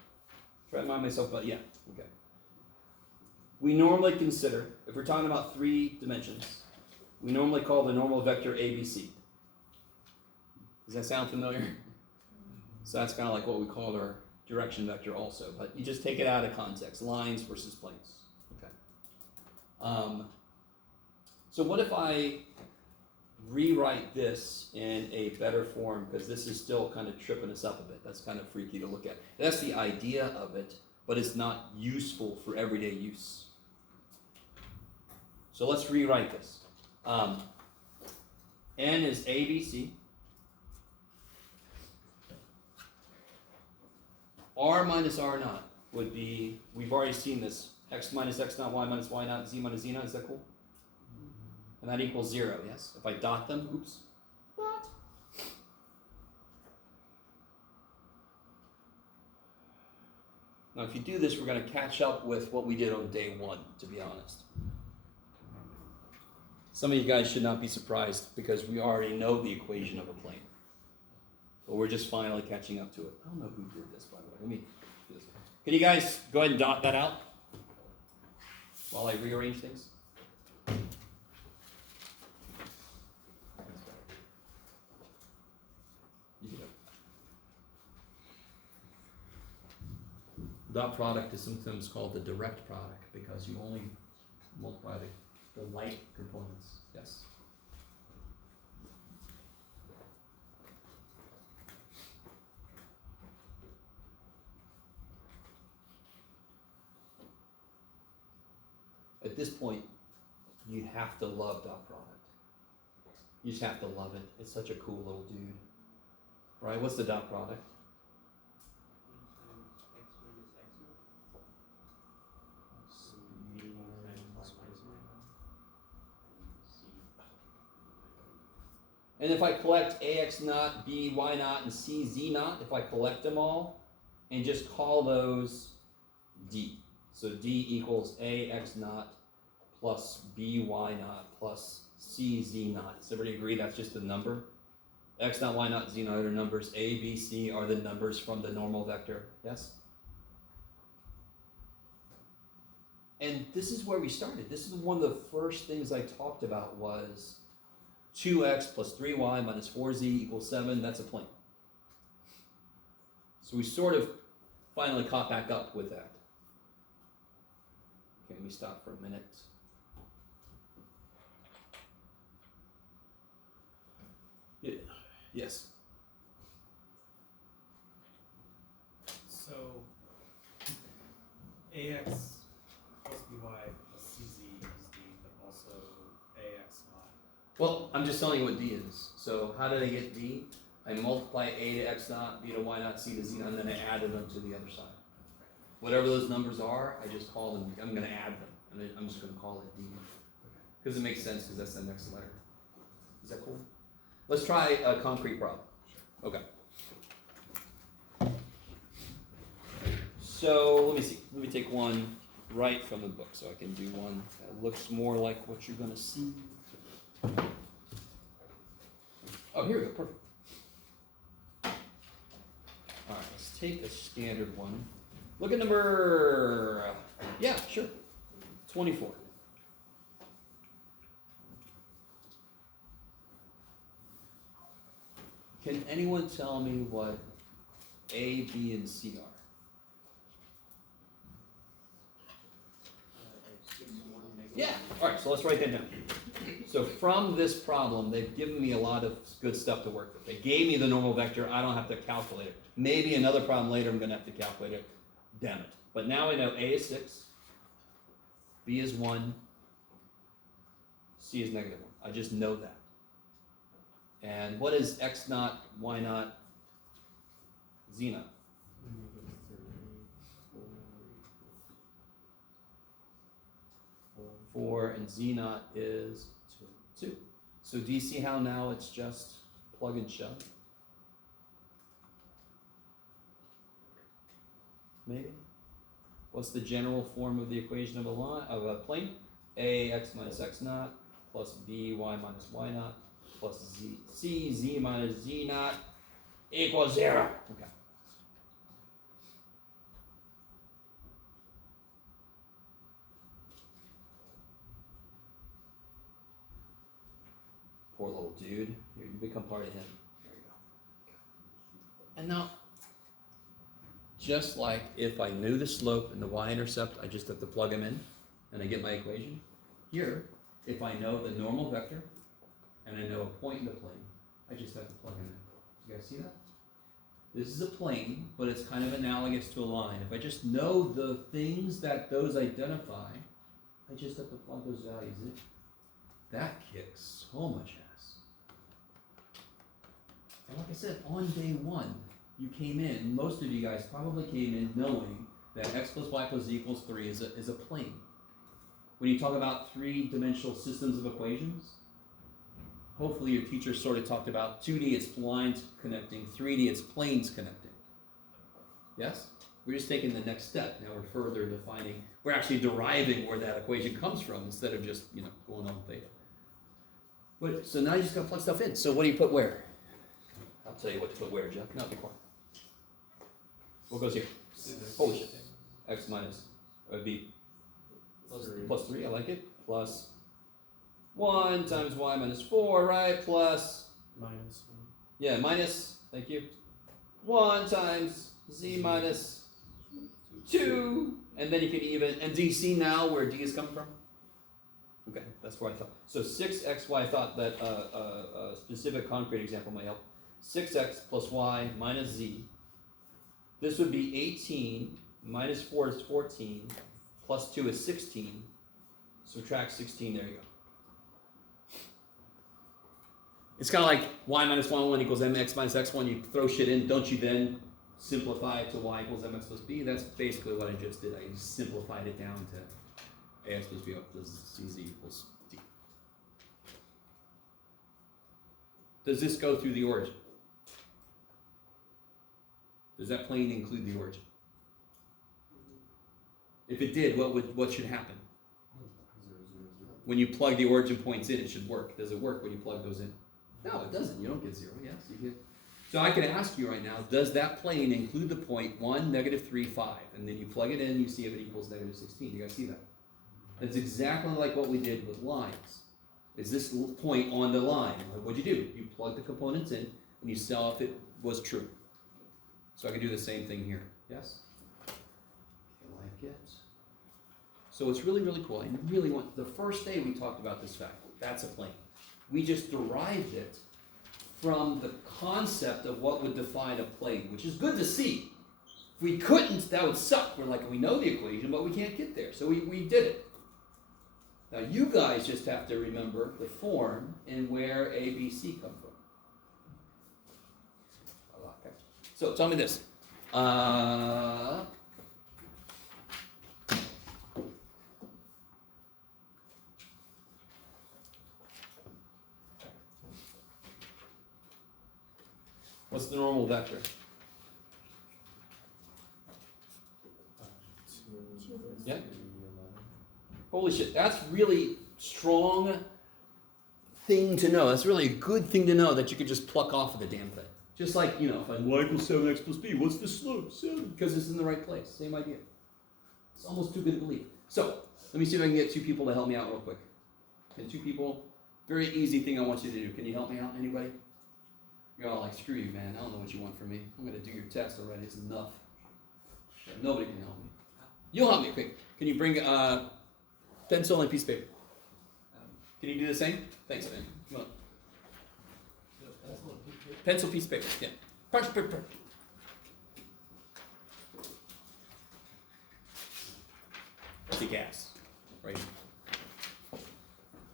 try to remind myself, but yeah, okay. We normally consider, if we're talking about 3 dimensions, we normally call the normal vector ABC. Does that sound familiar? So that's kind of like what we call our direction vector also, but you just take it out of context, lines versus planes. Okay. So what if I rewrite this in a better form, because this is still kind of tripping us up a bit. That's kind of freaky to look at. That's the idea of it, but it's not useful for everyday use. So let's rewrite this. N is ABC. R minus R naught would be, we've already seen this, x minus x naught, y minus y naught, z minus z naught. Is that cool? And that equals 0, yes? If I dot them, oops. Dot. Now if you do this, we're going to catch up with what we did on day 1, to be honest. Some of you guys should not be surprised because we already know the equation of a plane. But we're just finally catching up to it. I don't know who did this, by the way. Let me do this. Can you guys go ahead and dot that out while I rearrange things? Dot product is sometimes called the direct product because you only multiply the light components. Yes. At this point, you have to love dot product. You just have to love it. It's such a cool little dude. Right? What's the dot product? And if I collect ax naught, by naught, and cz naught, if I collect them all, and just call those d. So d equals ax naught plus by naught plus cz naught. Does everybody agree that's just the number? X naught, y naught, z naught are numbers. A, b, c are the numbers from the normal vector. Yes? And this is where we started. This is one of the first things I talked about was 2x plus 3y minus 4z equals 7, that's a plane. So we sort of finally caught back up with that. Okay, let me stop for a minute. Yeah. Yes. So ax plus by plus cz is d, but also ax naught. Well, I'm just telling you what d is. So how did I get d? I multiply a to x naught, b to y naught, c to z naught, and then I added them to the other side. Whatever those numbers are, I just call them, I'm going to add them, and then I'm just going to call it d. Because it makes sense, because that's the next letter. Is that cool? Let's try a concrete problem. Okay. So let me see. Let me take one right from the book so I can do one that looks more like what you're going to see. Oh, here we go. Perfect. All right, let's take a standard one. Look at number, yeah, sure, 24. Can anyone tell me what A, B, and C are? Yeah, all right, so let's write that down. So from this problem, they've given me a lot of good stuff to work with. They gave me the normal vector. I don't have to calculate it. Maybe another problem later I'm going to have to calculate it. Damn it. But now I know A is 6, B is 1, C is negative 1. I just know that. And what is x naught, y naught, z naught? 4, and z naught is 2. So do you see how now it's just plug and shove? Maybe? What's the general form of the equation of a line, of a plane? A x minus x naught plus b y minus y naught plus z minus z naught equals 0. Okay. Poor little dude. Here, you become part of him. There you go. And now, just like if I knew the slope and the y-intercept, I just have to plug them in, and I get my equation. Here, if I know the normal vector, and I know a point in the plane, I just have to plug them in. You guys see that? This is a plane, but it's kind of analogous to a line. If I just know the things that those identify, I just have to plug those values in. That kicks so much ass. And like I said, on day 1, you came in, most of you guys probably came in knowing that x plus y plus z equals 3 is a plane. When you talk about 3-dimensional systems of equations, hopefully your teacher sort of talked about 2D, it's lines connecting, 3D, it's planes connecting. Yes? We're just taking the next step. Now we're further defining, we're actually deriving where that equation comes from instead of just, going on with it. But, so now you just gotta plug stuff in. So what do you put where? I'll tell you what to put where, Jeff. No, be quiet. What goes here? Holy shit. X minus, b plus 3, I like it. Plus 1 times y minus 4, right? Plus, Minus 1. yeah, minus, thank you. 1 times z minus 2. And then you can even, and do you see now where d is coming from? Okay, that's where I thought. So 6xy, I thought that a specific concrete example might help. 6x plus y minus z. This would be 18, minus 4 is 14, plus 2 is 16. Subtract 16, there you go. It's kind of like y minus 1 equals mx minus x1. You throw shit in, don't you then simplify it to y equals mx plus b? That's basically what I just did. I just simplified it down to ax plus b plus cz equals d. Does this go through the origin? Does that plane include the origin? If it did, what should happen? 0, 0, 0. When you plug the origin points in, it should work. Does it work when you plug those in? No, it doesn't. You don't get 0. Yes, you get. So I can ask you right now, does that plane include the point 1, -3, 5? And then you plug it in, you see if it equals -16. You guys see that? It's exactly like what we did with lines. Is this point on the line? What'd you do? You plug the components in, and you saw if it was true. So I can do the same thing here. Yes? I like it. So it's really, really cool. I really want, the first day we talked about this fact. That's a plane. We just derived it from the concept of what would define a plane, which is good to see. If we couldn't, that would suck. We're like, we know the equation, but we can't get there. So we did it. Now you guys just have to remember the form and where A, B, C come from. Okay. So tell me this. What's the normal vector? 2, Yeah. 3, 11. Holy shit, that's really strong thing to know. That's really a good thing to know that you could just pluck off of the damn thing. Just like, if I y equals 7x plus b, what's the slope? 7. Because it's in the right place. Same idea. It's almost too good to believe. So, let me see if I can get 2 people to help me out real quick. Can 2 people? Very easy thing I want you to do. Can you help me out? Anybody? You're all like, screw you, man. I don't know what you want from me. I'm going to do your test already. It's enough. Nobody can help me. You'll help me quick. Can you bring pencil and a piece of paper? Can you do the same? Thanks, man. Come on. Pencil, piece of paper. Yeah. Punch paper. That's the gas. right?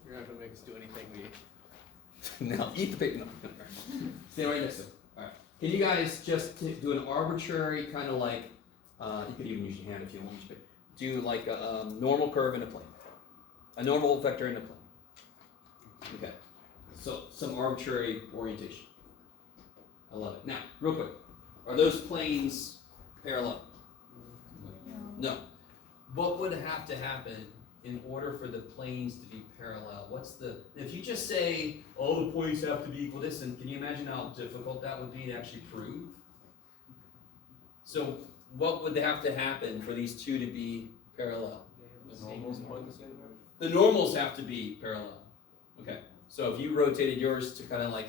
You're not gonna make us do anything we. Now, eat the paper. No, stay right next to it. All right. Can you guys just do an arbitrary kind of like, you could even use your hand if you want to, do like a normal curve in a plane. A normal vector in a plane. Okay. So, some arbitrary orientation. I love it. Now, real quick. Are those planes parallel? No. What would have to happen in order for the planes to be parallel? If you just say, oh, the points have to be equidistant, can you imagine how difficult that would be to actually prove? So what would have to happen for these two to be parallel? The normals point the same direction. The normals have to be parallel. Okay. So if you rotated yours to kind of like,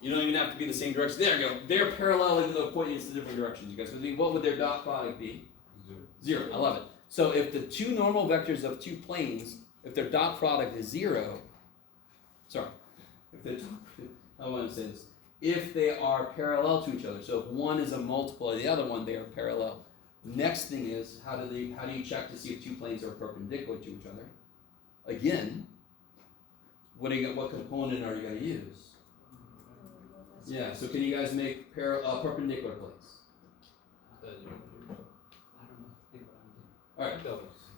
you don't even have to be the same direction. There you go. They're parallel even though pointing in different directions. You guys with me? What would their dot product be? Zero. I love it. So if the two normal vectors of two planes, if their dot product is zero, I want to say this. If they are parallel to each other, so if one is a multiple of the other one, they are parallel. Next thing is, how do you check to see if two planes are perpendicular to each other? Again, what component are you going to use? Yeah, so can you guys make perpendicular planes? All right,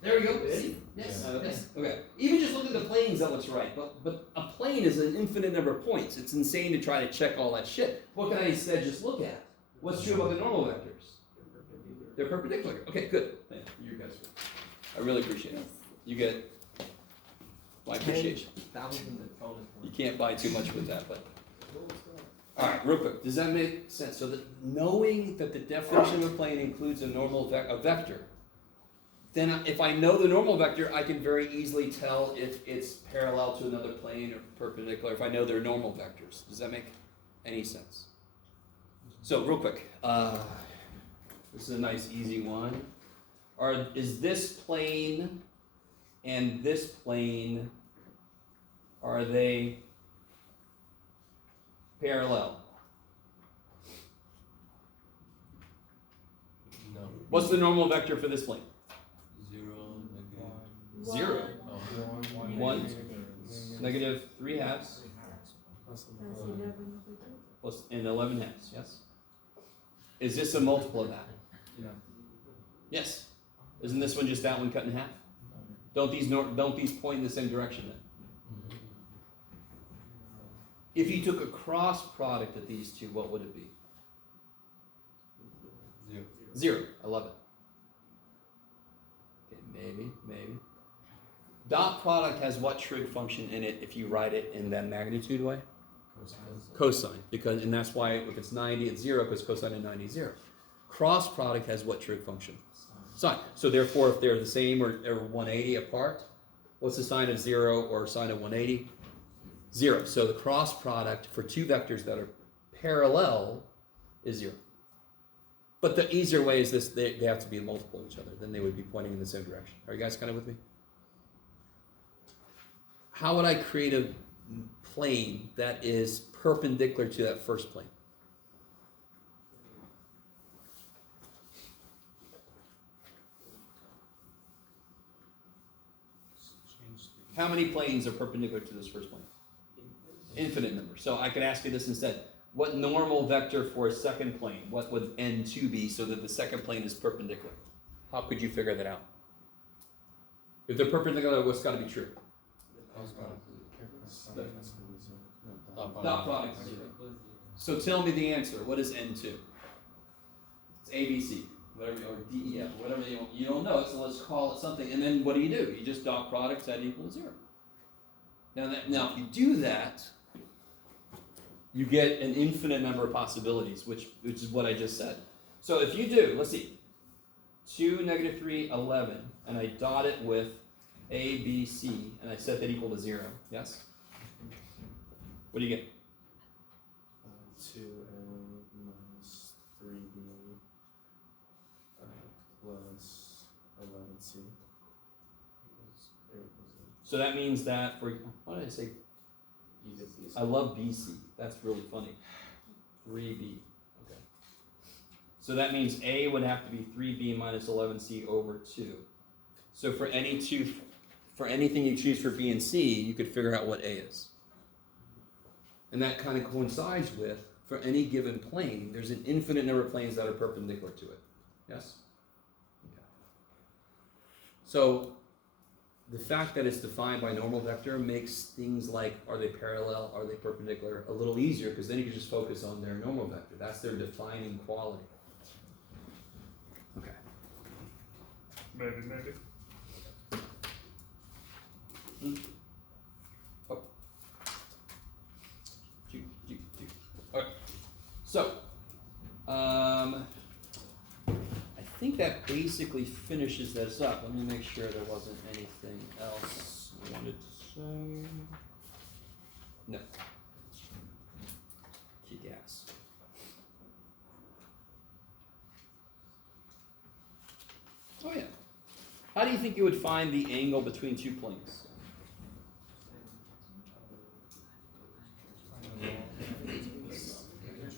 there we go. See? Yes, Yeah. yes. Okay. Even just look at the planes, that looks right. But a plane is an infinite number of points. It's insane to try to check all that shit. What can I instead just look at? What's true about the normal vectors? They're perpendicular. Okay, good. Thank you guys. I really appreciate it. You get it. My appreciation. You can't buy too much with that, but. All right, real quick. Does that make sense? So that knowing that the definition of a plane includes a normal vector. Then if I know the normal vector, I can very easily tell if it's parallel to another plane or perpendicular if I know they're normal vectors. Does that make any sense? So real quick, this is a nice easy one. Is this plane and this plane, are they parallel? No. What's the normal vector for this plane? 0, Zero. One. One. Negative 3 halves. That's 11 over 2. Plus and 11 halves, yes? Is this a multiple of that? No. Yes. Isn't this one just that one cut in half? Don't these point in the same direction then? If you took a cross product of these two, what would it be? 0. I love it. Okay, maybe. Dot product has what trig function in it if you write it in that magnitude way? Cosine, and that's why if it's 90, it's 0 because cosine of 90 is 0. Cross product has what trig function? Sine. So therefore, if they're the same or 180 apart, what's the sine of 0 or sine of 180? 0. So the cross product for two vectors that are parallel is 0. But the easier way is this: they have to be a multiple of each other. Then they would be pointing in the same direction. Are you guys kind of with me? How would I create a plane that is perpendicular to that first plane? How many planes are perpendicular to this first plane? Infinite number. So I could ask you this instead. What normal vector for a second plane? What would N2 be so that the second plane is perpendicular? How could you figure that out? If they're perpendicular, what's got to be true? Dot product is 0. So tell me the answer. What is N2? It's ABC, whatever, or DEF, whatever you don't know. So let's call it something. And then what do? You just dot product set equals 0. Now if you do that, you get an infinite number of possibilities, which is what I just said. So if you do, let's see, 2, negative 3, 11, and I dot it with A, B, C, and I set that equal to 0, yes? What do you get? 2A minus 3B plus 11C. So that means that for, what did I say? I love BC. That's really funny. 3B. Okay. So that means A would have to be 3B minus 11C over 2. So for any two for anything you choose for B and C, you could figure out what A is. And that kind of coincides with, for any given plane, there's an infinite number of planes that are perpendicular to it. Yes? Okay. So, the fact that it's defined by normal vector makes things like, are they parallel, are they perpendicular, a little easier, because then you can just focus on their normal vector. That's their defining quality. Okay. Maybe. Oh. Okay. So, I think that basically finishes this up. Let me make sure there wasn't anything else I wanted to say. No. Kick ass. Oh yeah. How do you think you would find the angle between two planes?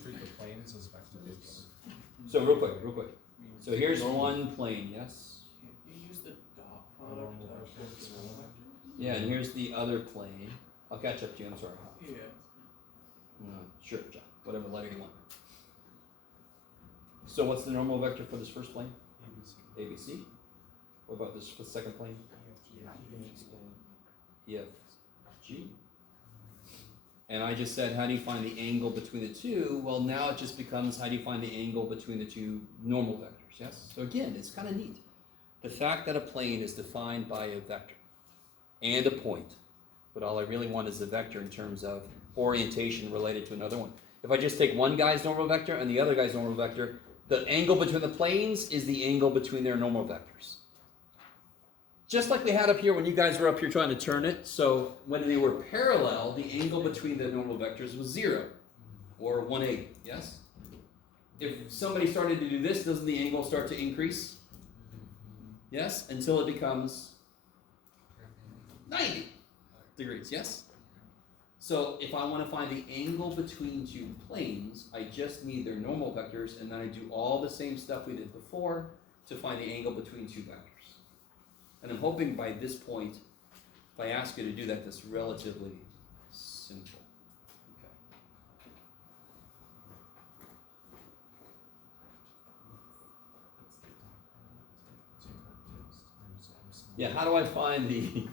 Treat the planes as vectors. So real quick. So here's one plane, yes? You use the dot product. Yeah, and here's the other plane. I'll catch up to you, I'm sorry. Yeah. Sure, John, whatever letter you want. So what's the normal vector for this first plane? ABC. What about this for the second plane? EFG. And I just said, how do you find the angle between the two? Well, now it just becomes, how do you find the angle between the two normal vectors, yes? So again, it's kind of neat. The fact that a plane is defined by a vector and a point, but all I really want is a vector in terms of orientation related to another one. If I just take one guy's normal vector and the other guy's normal vector, the angle between the planes is the angle between their normal vectors. Just like we had up here when you guys were up here trying to turn it, so when they were parallel, the angle between the normal vectors was 0, or 1/8, yes? If somebody started to do this, doesn't the angle start to increase? Yes, until it becomes 90 degrees, yes? So if I want to find the angle between two planes, I just need their normal vectors, and then I do all the same stuff we did before to find the angle between two vectors. And I'm hoping by this point, if I ask you to do that, that's relatively simple. Okay. Yeah, how do I find the,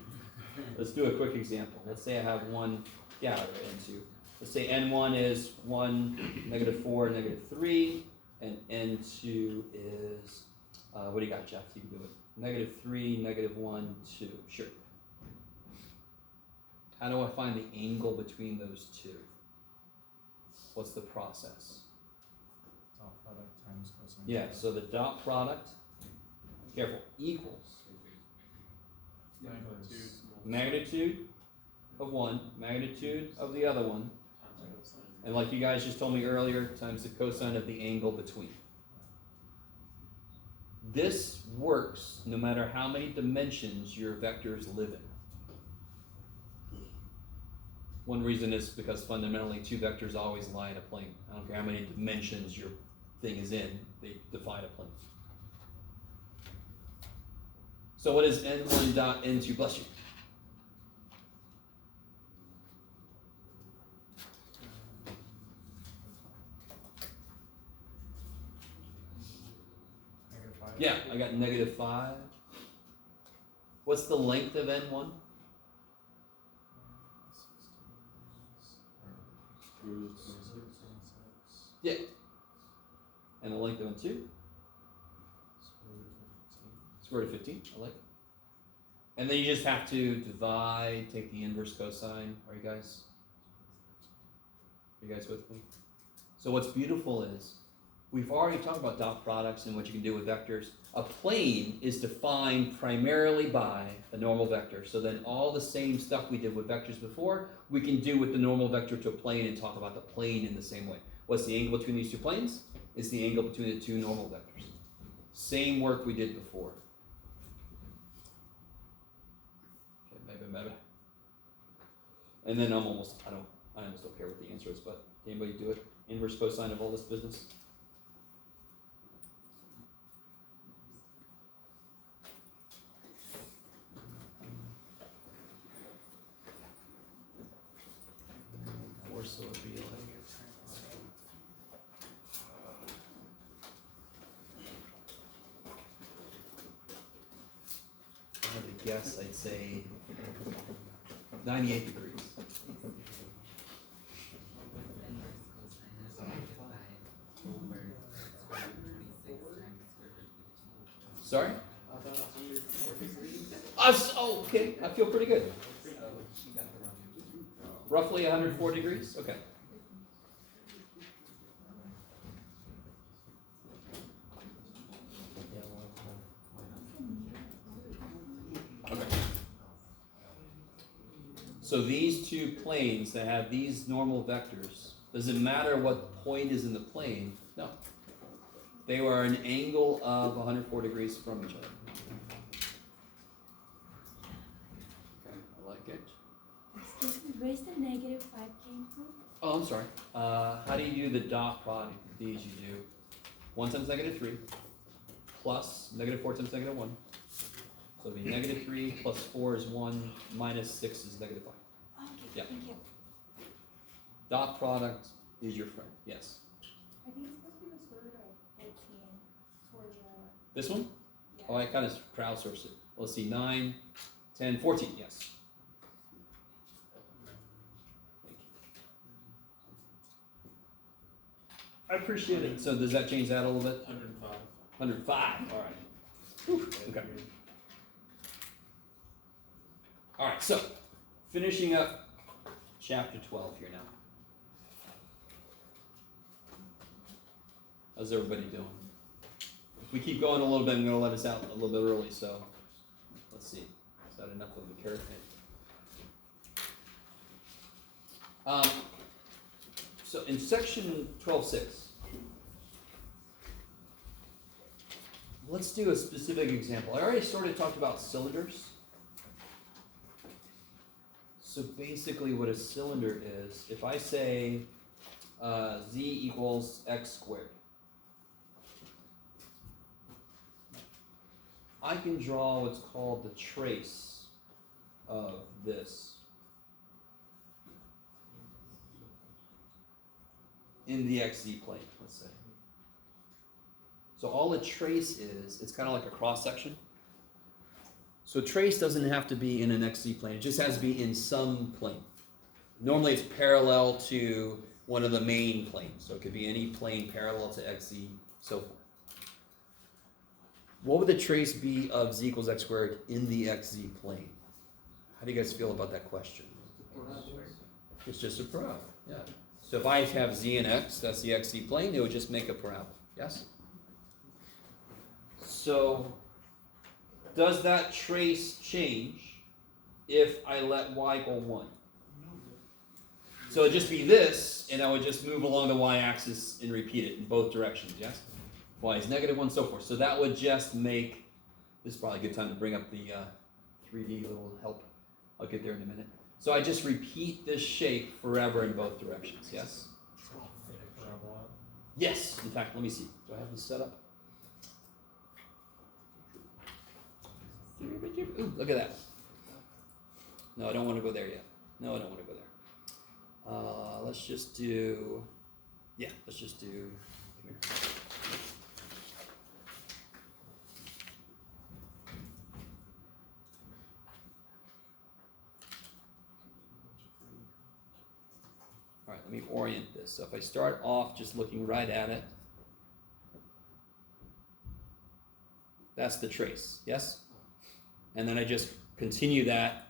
let's do a quick example. Let's say I have one, yeah, N2. Let's say N1 is 1, -4, -3, and N2 is, what do you got, Jeff? You can do it. -3, -1, 2. Sure. How do I find the angle between those two? What's the process? Dot product times cosine. Yeah, so the dot product, careful, equals magnitude of one, magnitude of the other one, and like you guys just told me earlier, times the cosine of the angle between. This works no matter how many dimensions your vectors live in. One reason is because fundamentally two vectors always lie in a plane. I don't care how many dimensions your thing is in, they define a plane. So what is N1 dot N2, bless you? -5. Yeah, I got -5. What's the length of N1? Yeah. And the length of N2? Square root of 15, I like it. And then you just have to divide, take the inverse cosine. Are you guys with me? So what's beautiful is, we've already talked about dot products and what you can do with vectors. A plane is defined primarily by a normal vector. So then all the same stuff we did with vectors before, we can do with the normal vector to a plane and talk about the plane in the same way. What's the angle between these two planes? It's the angle between the two normal vectors. Same work we did before. Okay, maybe. And then I almost don't care what the answer is, but can anybody do it? Inverse cosine of all this business? so it'd be like. If I had to guess, I'd say 98 degrees. Sorry? Oh, okay. I feel pretty good. Roughly 104 degrees? Okay. So these two planes that have these normal vectors, does it matter what point is in the plane? No. They are an angle of 104 degrees from each other. Okay, I like it. Excuse me, where's the negative 5 came from? Oh, I'm sorry. How do you do the dot product of these? You do 1 times negative 3 plus negative 4 times negative 1. So it'll be negative 3 plus 4 is 1 minus 6 is negative 5. Okay, Yeah. thank you. Dot product is your friend. Yes. I think it's supposed to be the square root of 14 for the, This one? yeah. Oh, I kind of crowdsourced it. Let's see. 9, 10, 14. Yes. Thank you. I appreciate it. So does that change that a little bit? 105. 105. All right. Whew. Okay. All right. So finishing up chapter 12 here now. How's everybody doing? If we keep going a little bit, I'm going to let us out a little bit early. So let's see. Is that enough of a carrot? So in section 12.6, let's do a specific example. I already sort of talked about cylinders. So basically what a cylinder is, if I say z equals x squared, I can draw what's called the trace of this in the xz plane, let's say. So all a trace is, it's kind of like a cross section. So trace doesn't have to be in an xz plane, it just has to be in some plane. Normally it's parallel to one of the main planes, so it could be any plane parallel to xz, so forth. What would the trace be of z equals x squared in the xz plane? How do you guys feel about that question? It's just a parabola, yeah. So if I have z and x, that's the xz plane, it would just make a parabola, yes? So, does that trace change if I let y equal 1? So it'd just be this, and I would just move along the y-axis and repeat it in both directions, yes? Y is negative 1, so forth. So that would just make, this is probably a good time to bring up the 3D little help. I'll get there in a minute. So I just repeat this shape forever in both directions, yes? Yes, in fact, let me see. Do I have this set up? Ooh, look at that. No, I don't want to go there yet. No, I don't want to go there. Let's just do, yeah, let's just do, come here. All right, let me orient this. So if I start off just looking right at it, that's the trace, yes? And then I just continue that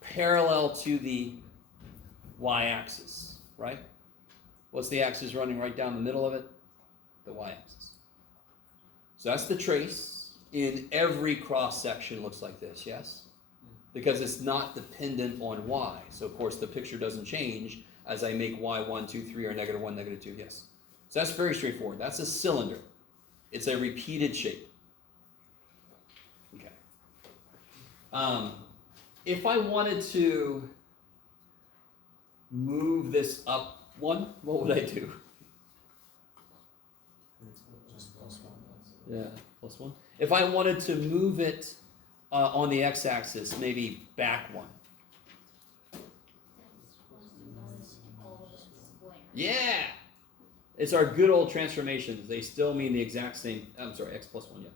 parallel to the y-axis, right? What's the axis running right down the middle of it? The y-axis. So that's the trace. In every cross section looks like this, yes? Because it's not dependent on y. So of course the picture doesn't change as I make y 1, 2, 3, or negative 1, negative 2, yes? So that's very straightforward. That's a cylinder. It's a repeated shape. Okay. If I wanted to move this up 1, what would I do? Just plus 1. Yeah, plus 1. If I wanted to move it on the x-axis, maybe back 1. Yeah! It's our good old transformations. They still mean the exact same, I'm sorry, x plus 1, yeah.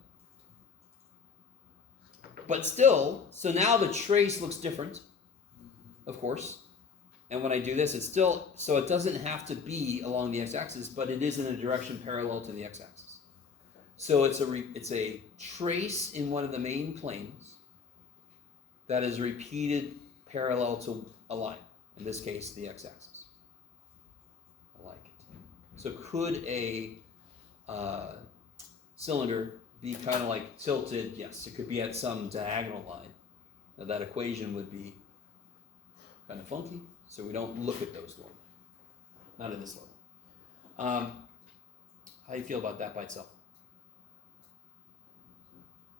But still, so now the trace looks different, of course. And when I do this, it's still, so it doesn't have to be along the x-axis, but it is in a direction parallel to the x-axis. So it's a trace in one of the main planes that is repeated parallel to a line, in this case, the x-axis. I like it. So could a cylinder be kind of like tilted? Yes, it could be at some diagonal line. Now that equation would be kind of funky, so we don't look at those normally. Not at this level. How do you feel about that by itself?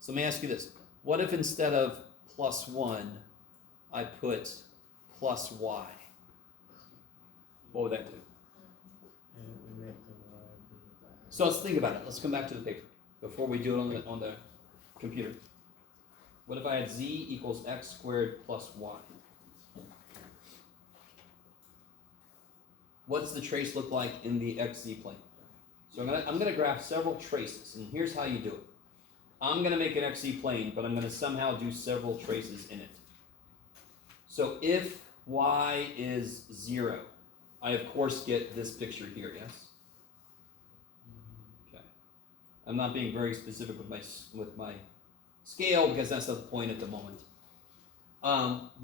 So let me ask you this. What if instead of plus 1, I put plus y? What would that do? So let's think about it. Let's come back to the paper before we do it on the computer. What if I had z equals x squared plus y? What's the trace look like in the xz plane? So I'm gonna graph several traces, and here's how you do it. I'm gonna make an xz plane, but I'm gonna somehow do several traces in it. So if y is 0, I of course get this picture here, yes? Okay. I'm not being very specific with my scale because that's not the point at the moment.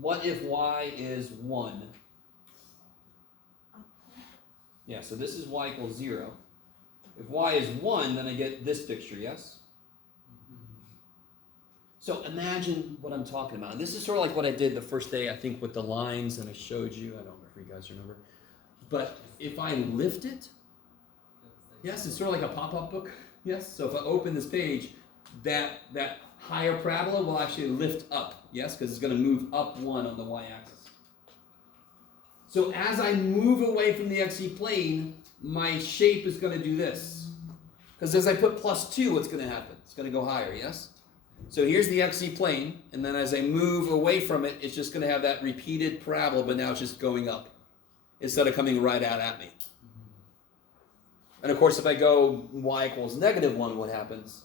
What if y is 1? Yeah, so this is y equals 0. If y is 1, then I get this picture, yes? So imagine what I'm talking about. And this is sort of like what I did the first day, I think, with the lines, and I showed you. I don't know if you guys remember. But if I lift it, yes, it's sort of like a pop-up book, yes? So if I open this page, that higher parabola will actually lift up, yes? Because it's going to move up 1 on the y-axis. So as I move away from the xz plane, my shape is going to do this. Because as I put plus 2, what's going to happen? It's going to go higher, yes? So here's the xz plane, and then as I move away from it, it's just going to have that repeated parabola, but now it's just going up instead of coming right out at me. And of course, if I go y equals -1, what happens?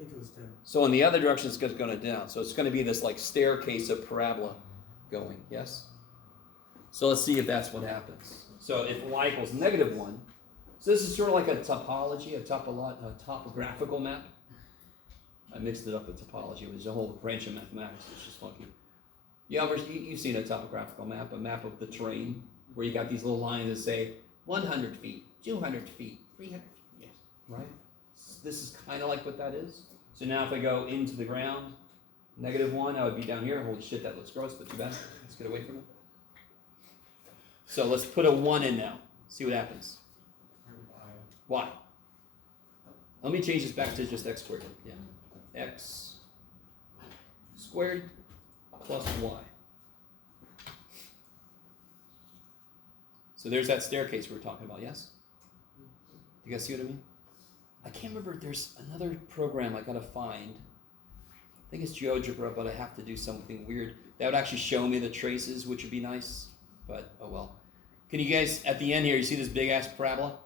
It goes down. So in the other direction, it's going to down. So it's going to be this like staircase of parabola going, yes? So let's see if that's what happens. So if y equals -1, so this is sort of like a topology, a topographical map. I mixed it up with topology, which is a whole branch of mathematics. It's just funky. You've seen a topographical map, a map of the terrain, where you got these little lines that say 100 feet, 200 feet, 300 feet. Yes. Right? This is kind of like what that is. So now if I go into the ground, -1, I would be down here. Holy shit, that looks gross, but too bad. Let's get away from it. So let's put a 1 in now. See what happens. Why? Let me change this back to just x squared. Yeah. X squared plus y. So there's that staircase we were talking about, yes? You guys see what I mean? I can't remember, there's another program I gotta find. I think it's GeoGebra, but I have to do something weird. That would actually show me the traces, which would be nice, but oh well. Can you guys, at the end here, you see this big ass parabola?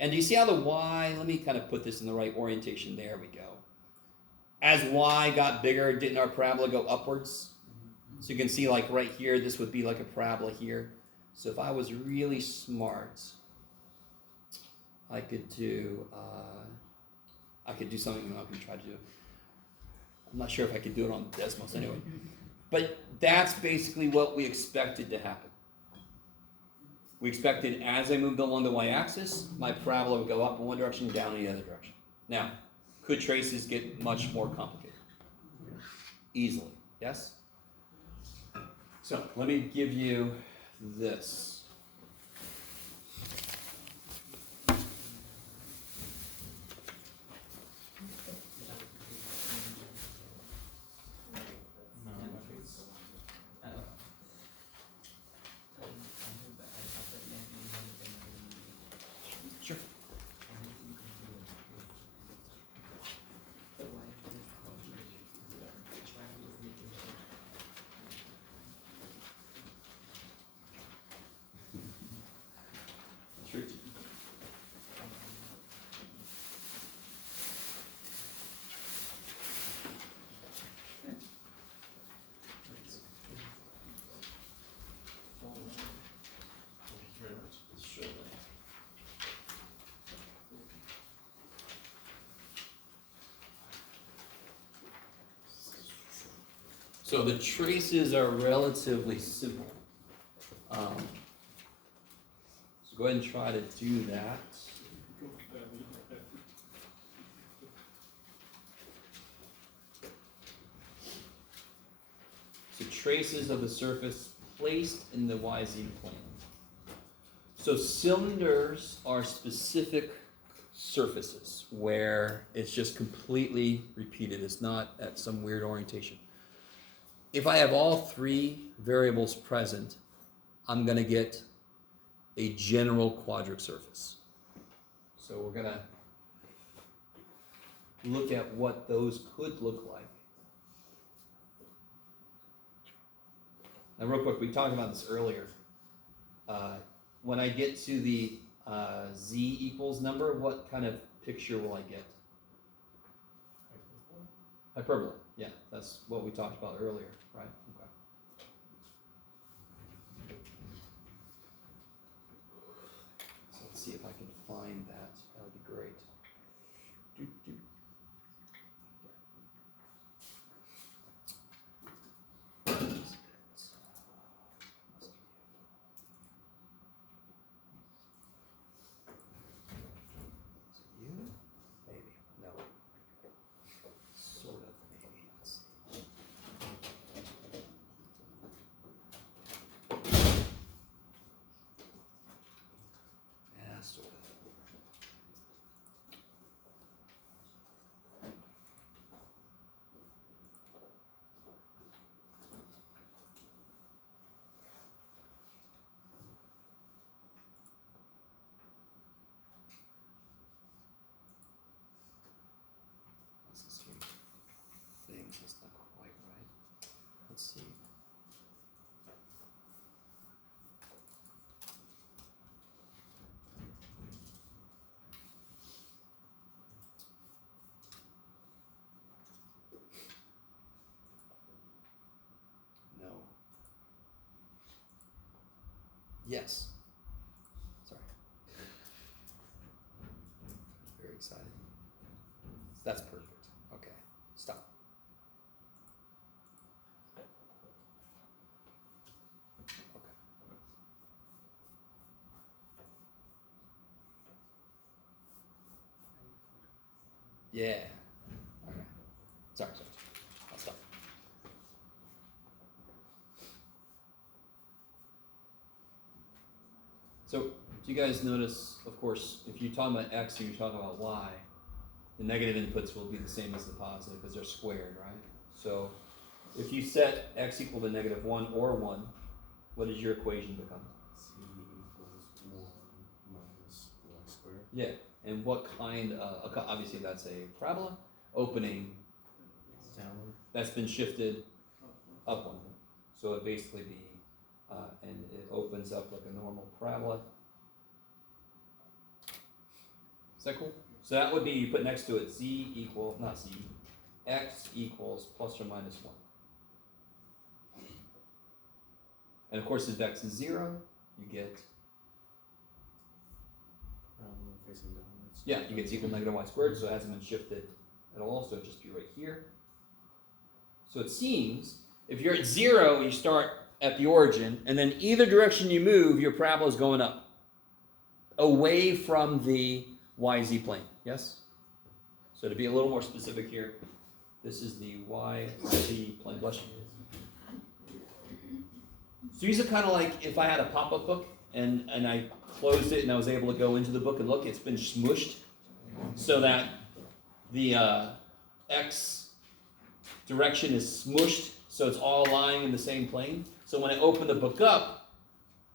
And do you see how the y, let me kind of put this in the right orientation, there we go. As y got bigger, didn't our parabola go upwards? So you can see like right here, this would be like a parabola here. So if I was really smart, I could do something I'm not going to try to do. I'm not sure if I could do it on Desmos anyway. But that's basically what we expected to happen. We expected as I moved along the y-axis, my parabola would go up in one direction, down in the other direction. Now, could traces get much more complicated? Easily, yes? So, let me give you this. Sure. So the traces are relatively simple. So go ahead and try to do that. So traces of the surface placed in the YZ plane. So cylinders are specific surfaces where it's just completely repeated. It's not at some weird orientation. If I have all three variables present, I'm going to get a general quadric surface. So we're going to look at what those could look like. Now real quick, we talked about this earlier. When I get to the z equals number, what kind of picture will I get? Hyperbola. Yeah, that's what we talked about earlier, right? Okay. So let's see if I can find that. That would be great. Maybe. No. Sort of, maybe. Let's see. Yeah, sort of. This is here. Things is not quite right. Let's see. No. Yes. Sorry. Very excited. That's perfect. Okay. Stop. Okay. Yeah. Okay. Sorry. I'll stop. So, do you guys notice, of course, if you're talking about X and you're talking about Y, the negative inputs will be the same as the positive because they're squared, right? So, if you set X equal to -1 or 1, what does your equation become? C equals 1 minus y squared. Yeah, and what kind of, obviously that's a parabola, opening, Downward. that's been shifted up 1. So it basically be, and it opens up like a normal parabola. Is that cool? So that would be, you put next to it z equal, not z, x equals plus or minus 1. And of course, if x is 0, you get, Facing downwards. yeah, you get z equal -y squared, so it hasn't been shifted at all, so it'd just be right here. So it seems, if you're at 0, you start at the origin, and then either direction you move, your parabola is going up, away from the YZ plane, yes? So to be a little more specific here, this is the YZ plane. Bless you. So these are kind of like if I had a pop-up book and I closed it and I was able to go into the book and look, it's been smushed so that the X direction is smushed so it's all lying in the same plane. So when I open the book up,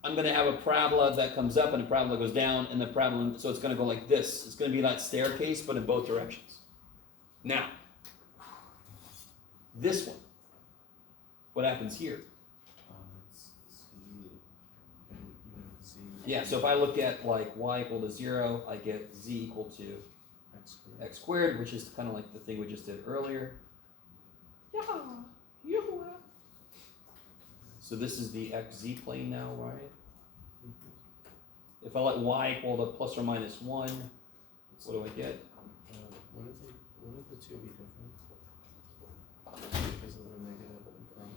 I'm going to have a parabola that comes up and a parabola goes down, and the parabola, so it's going to go like this. It's going to be that staircase, but in both directions. Now, this one, what happens here? It's C and Z. Yeah, so if I look at like y equal to 0, I get z equal to X squared. x squared, which is kind of like the thing we just did earlier. So this is the xz plane now, right? If I let y equal to plus or minus 1, what do I get? Wouldn't the two be different? Because of the negative in front.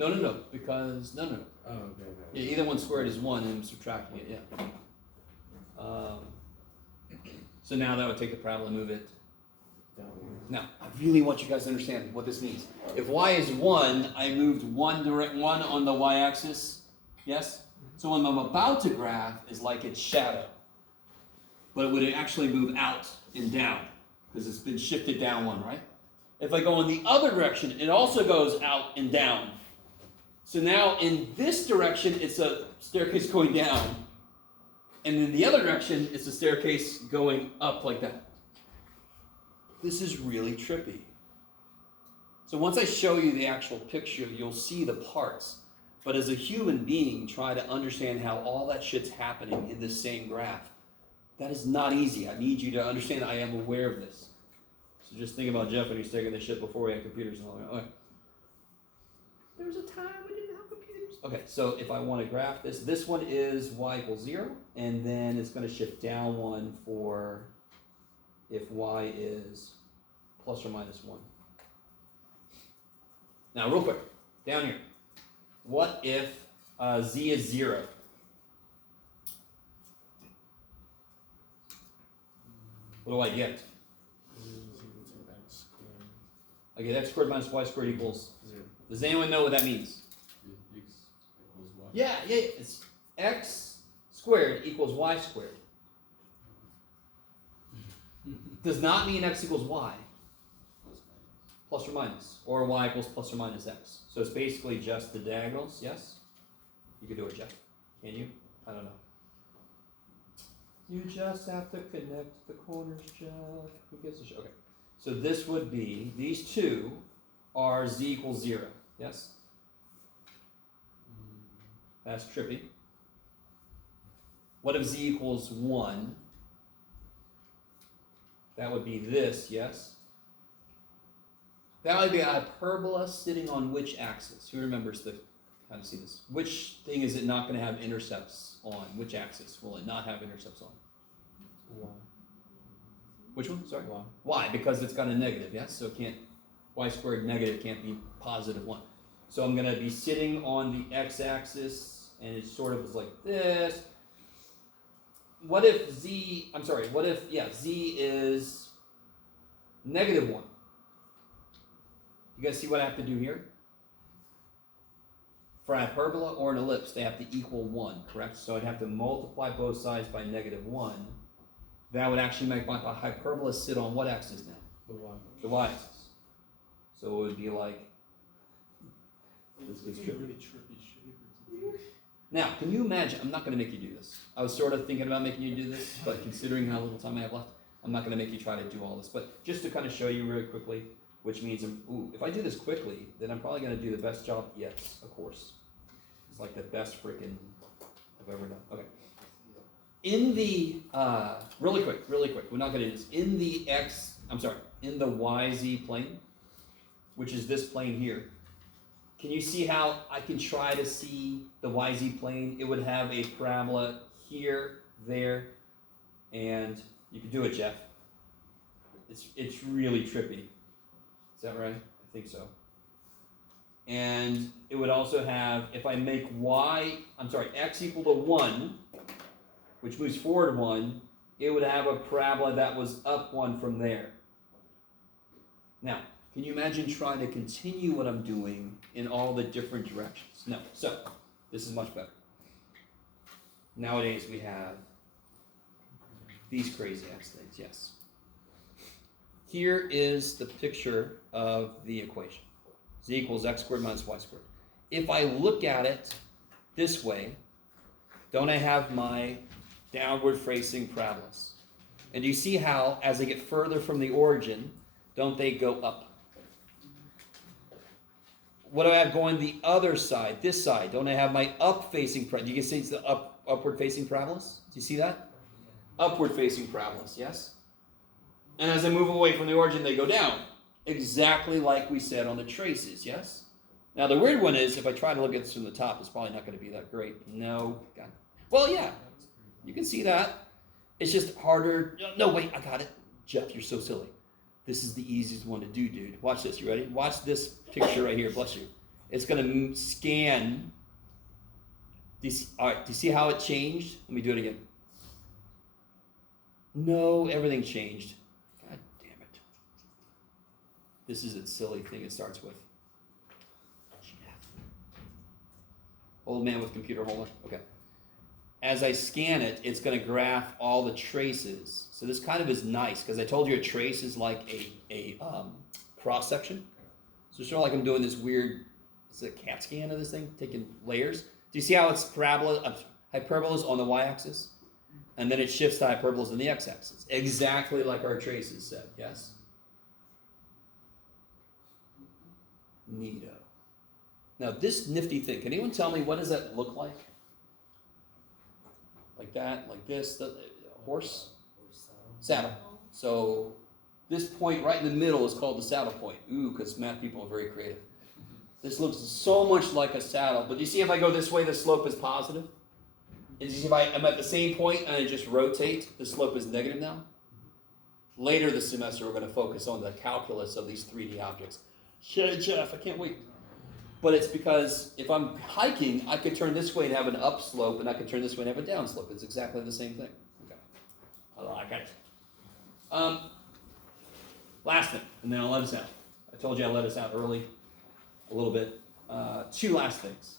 No, because, no. Oh, okay, Yeah, either one squared is 1 and I'm subtracting it, yeah. So now that would take the parabola and move it. Now, I really want you guys to understand what this means. If y is 1, I moved one on the y-axis, yes? So what I'm about to graph is like its shadow. But it would actually move out and down, because it's been shifted down 1, right? If I go in the other direction, it also goes out and down. So now in this direction, it's a staircase going down. And in the other direction, it's a staircase going up like that. This is really trippy. So once I show you the actual picture, you'll see the parts. But as a human being, try to understand how all that shit's happening in this same graph. That is not easy. I need you to understand I am aware of this. So just think about Jeff when he's taking this shit before we had computers and all that. Okay. There was a time we didn't have computers. Okay, so if I want to graph this one is y equals 0, and then it's going to shift down 1 for if y is plus or minus 1. Now, real quick, down here. What if z is 0? What do I get? I get x squared minus y squared equals 0. Does anyone know what that means? X equals y. Yeah, it's x squared equals y squared. Does not mean x equals y, plus or minus, or y equals plus or minus x. So it's basically just the diagonals, yes? You can do it, Jeff. Can you? I don't know. You just have to connect the corners, Jeff. Who gives a shit? Okay. So this would be, these two are z equals 0, yes? That's trippy. What if z equals 1? That would be this, yes? That would be a hyperbola sitting on which axis? Who remembers how to see this? Which thing is it not going to have intercepts on? Which axis will it not have intercepts on? Y. Which one? Sorry? Y. Why? Because it's got a negative, yes? So it can't, y squared negative can't be positive 1. So I'm going to be sitting on the x-axis, and it sort of is like this. What if z is negative 1? You guys see what I have to do here? For a hyperbola or an ellipse, they have to equal 1, correct? So I'd have to multiply both sides by negative 1. That would actually make my hyperbola sit on what axis now? The Y. The y-axis. So it would be like, this is It's a trippy. really trippy shape. Now, can you imagine, I'm not going to make you do this. I was sort of thinking about making you do this, but considering how little time I have left, I'm not going to make you try to do all this. But just to kind of show you really quickly, which means, if I do this quickly, then I'm probably going to do the best job, yes, of course. It's like the best freaking I've ever done. Okay. In the, really quick, we're not going to do this. In the in the YZ plane, which is this plane here, can you see how I can try to see the YZ plane? It would have a parabola here, there, and you can do it, Jeff. It's really trippy. Is that right? I think so. And it would also have, if I make x equal to 1, which moves forward 1, it would have a parabola that was up 1 from there. Now, can you imagine trying to continue what I'm doing in all the different directions? No. So, this is much better. Nowadays we have these crazy ass things, yes. Here is the picture of the equation. Z equals x squared minus y squared. If I look at it this way, don't I have my downward facing parabolas? And do you see how, as I get further from the origin, don't they go up? What do I have going the other side, this side? Don't I have my up-facing parabolas? Do you see the upward-facing parabolas? Do you see that? Upward-facing parabolas, yes? And as I move away from the origin, they go down. Exactly like we said on the traces, yes? Now, the weird one is, if I try to look at this from the top, it's probably not going to be that great. No. God. Well, yeah. You can see that. It's just harder. No, wait, I got it. Jeff, you're so silly. This is the easiest one to do, dude. Watch this. You ready? Watch this picture right here. Bless you. it's gonna scan. Alright, do you see how it changed? Let me do it again. No, everything changed. God damn it. This is a silly thing it starts with. Old man with computer, hold on. Okay. As I scan it, it's going to graph all the traces. So this kind of is nice because I told you a trace is like a cross section. So it's sort of like I'm doing this weird, is it a CAT scan of this thing, taking layers. Do you see how it's hyperbolas on the y-axis? And then it shifts to hyperbolas on the x-axis. Exactly like our traces said, yes? Neato. Now this nifty thing, can anyone tell me what does that look like? Like that, like this, the horse? Saddle. So this point right in the middle is called the saddle point. Ooh, because math people are very creative. This looks so much like a saddle, but do you see if I go this way, the slope is positive? And you see if I'm at the same point and I just rotate, the slope is negative now? Later this semester, we're going to focus on the calculus of these 3D objects. Jeff, I can't wait. But it's because if I'm hiking, I could turn this way and have an upslope, and I could turn this way and have a downslope. It's exactly the same thing. Okay. I like it. Last thing, and then I'll let us out. I told you I let us out early, a little bit. Two last things.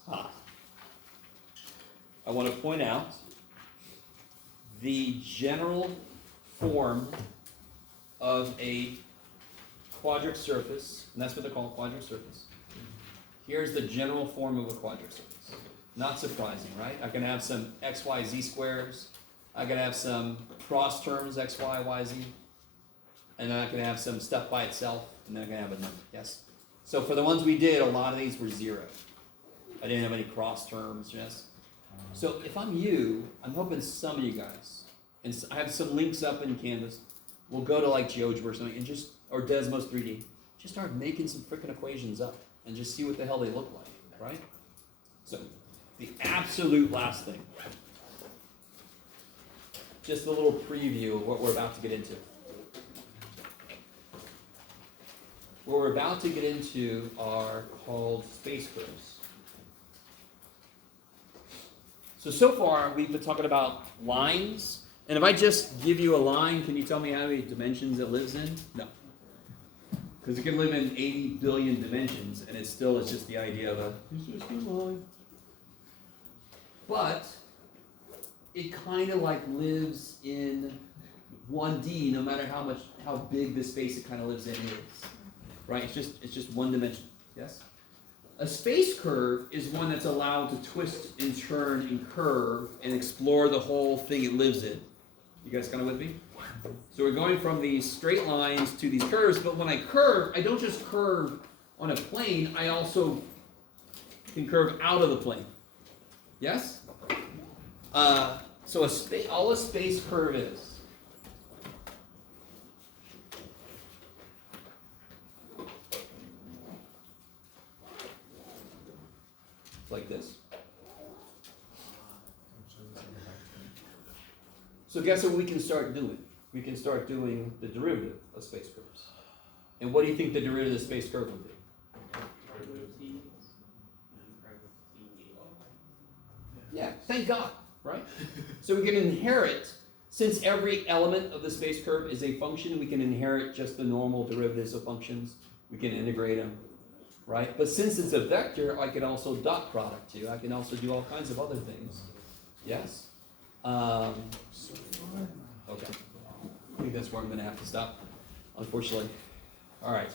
I want to point out the general form of a quadric surface, and that's what they're called, quadric surface. Here's the general form of a quadric surface. Not surprising, right? I can have some x, y, z squares. I can have some cross terms, x, y, y, z. And then I can have some stuff by itself, and then I can have a number, yes? So for the ones we did, a lot of these were zero. I didn't have any cross terms, yes? So if I'm you, I'm hoping some of you guys, and I have some links up in Canvas, we'll go to like GeoGebra or something, and just, or Desmos 3D, just start making some freaking equations up, and just see what the hell they look like, right? So, the absolute last thing, just a little preview of what we're about to get into. What we're about to get into are called space curves. So far, we've been talking about lines, and if I just give you a line, can you tell me how many dimensions it lives in? No. Because it can live in 80 billion dimensions, and it still is just the idea of it's just a line. But it kind of like lives in 1D, no matter how big the space it kind of lives in is. Right? It's just one dimension. Yes? A space curve is one that's allowed to twist and turn and curve and explore the whole thing it lives in. You guys kind of with me? So we're going from these straight lines to these curves, but when I curve, I don't just curve on a plane, I also can curve out of the plane. Yes? So all a space curve is like this. So guess what we can start doing? We can start doing the derivative of space curves. And what do you think the derivative of space curve would be? Yeah, thank God, right? So we can inherit, since every element of the space curve is a function, we can inherit just the normal derivatives of functions. We can integrate them, right? But since it's a vector, I can also dot product too. I can also do all kinds of other things. Yes? Okay. I think that's where I'm going to have to stop, unfortunately. All right.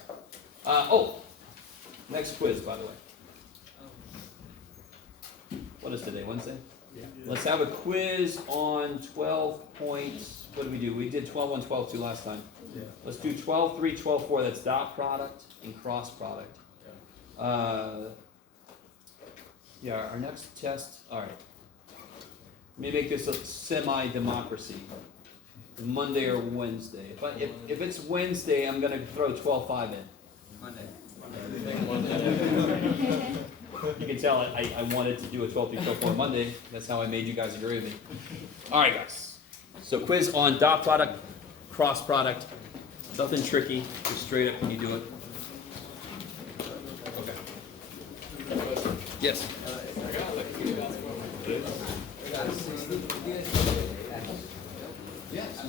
Next quiz, by the way. What is today, Wednesday? Yeah. Let's have a quiz on 12 points. What did we do? We did 12 on 12.2 last time. Yeah. Let's do 12.3, 12.4. That's dot product and cross product. Yeah, our next test. All right. Let me make this a semi-democracy. Monday or Wednesday. If it's Wednesday, I'm going to throw 12.5 in. Monday. You can tell I wanted to do a 12.3, 12.4 Monday. That's how I made you guys agree with me. All right, guys. So quiz on dot product, cross product. Nothing tricky. Just straight up, can you do it? Okay. Yes. Yes.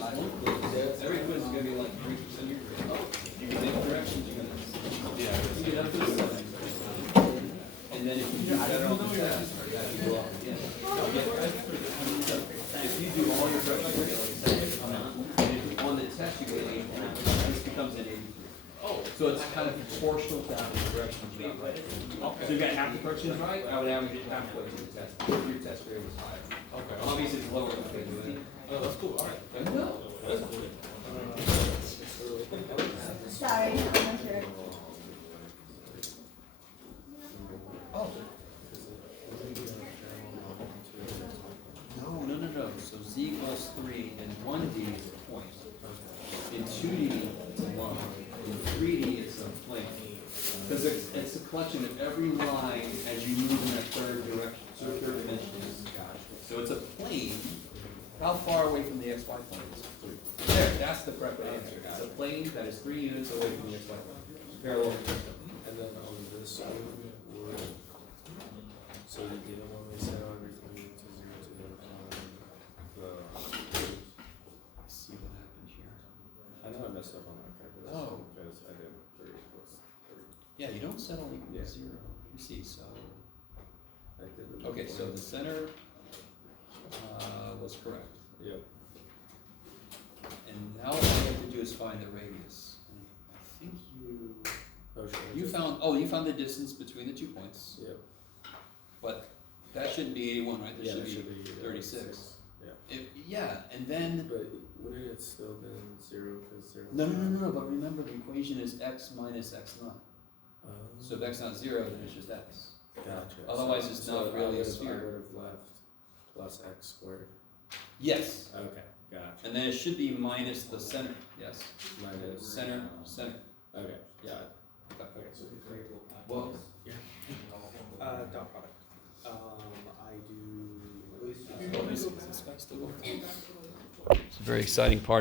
Every quiz is gonna be like 3% of your grade. You can make corrections, you're gonna. Yeah. You get up to the 7. And then if you do better on the test, you go up again. If you do all your corrections, you're gonna get like 7. And if on the test you get 8, this becomes an 83. Oh. So it's kind of proportional to how many corrections you get right. Okay. So you got half the corrections right, I would average it halfway to the test, if your test grade was higher. Okay. Obviously, it's lower than the grade. Oh, that's cool, alright. No. That's cool. Sorry, I'm not sure. Oh. No. So z equals 3, and 1d is a point. In 2d, it's a line. In 3d, it's a plane. Because it's a collection of every line as you move in a third direction, third dimension. So it's a plane. How far away from the xy plane is it? There, that's the correct answer. It's a plane that is 3 units away from the xy plane. Parallel. And then on this one, would, so you didn't want me to set everything to 0 to the, See what happened here. I know I messed up on that calculation. Oh. Because I did 3 plus 3. Yeah, you don't settle equal Yeah. to 0. You see, so. I did the Okay, so the center was correct. Yep. And now all you have to do is find the radius. I think Oh, should I you just- found the distance between the 2 points, Yep. but that shouldn't be 81, right? That Yeah, should that be should be 36. Yeah. Yeah, and then, But wouldn't it still been 0 because 0? no, but remember the equation is x minus x naught. Oh. So if x not 0, then it's just x. Gotcha. Otherwise, So- it's so not really a I sphere. would have left plus x squared. Yes, Okay, gotcha. and then it should be minus the center, yes. Minus. Center. Okay, got it. Okay. Well, Dot product. I do. it's a very exciting part.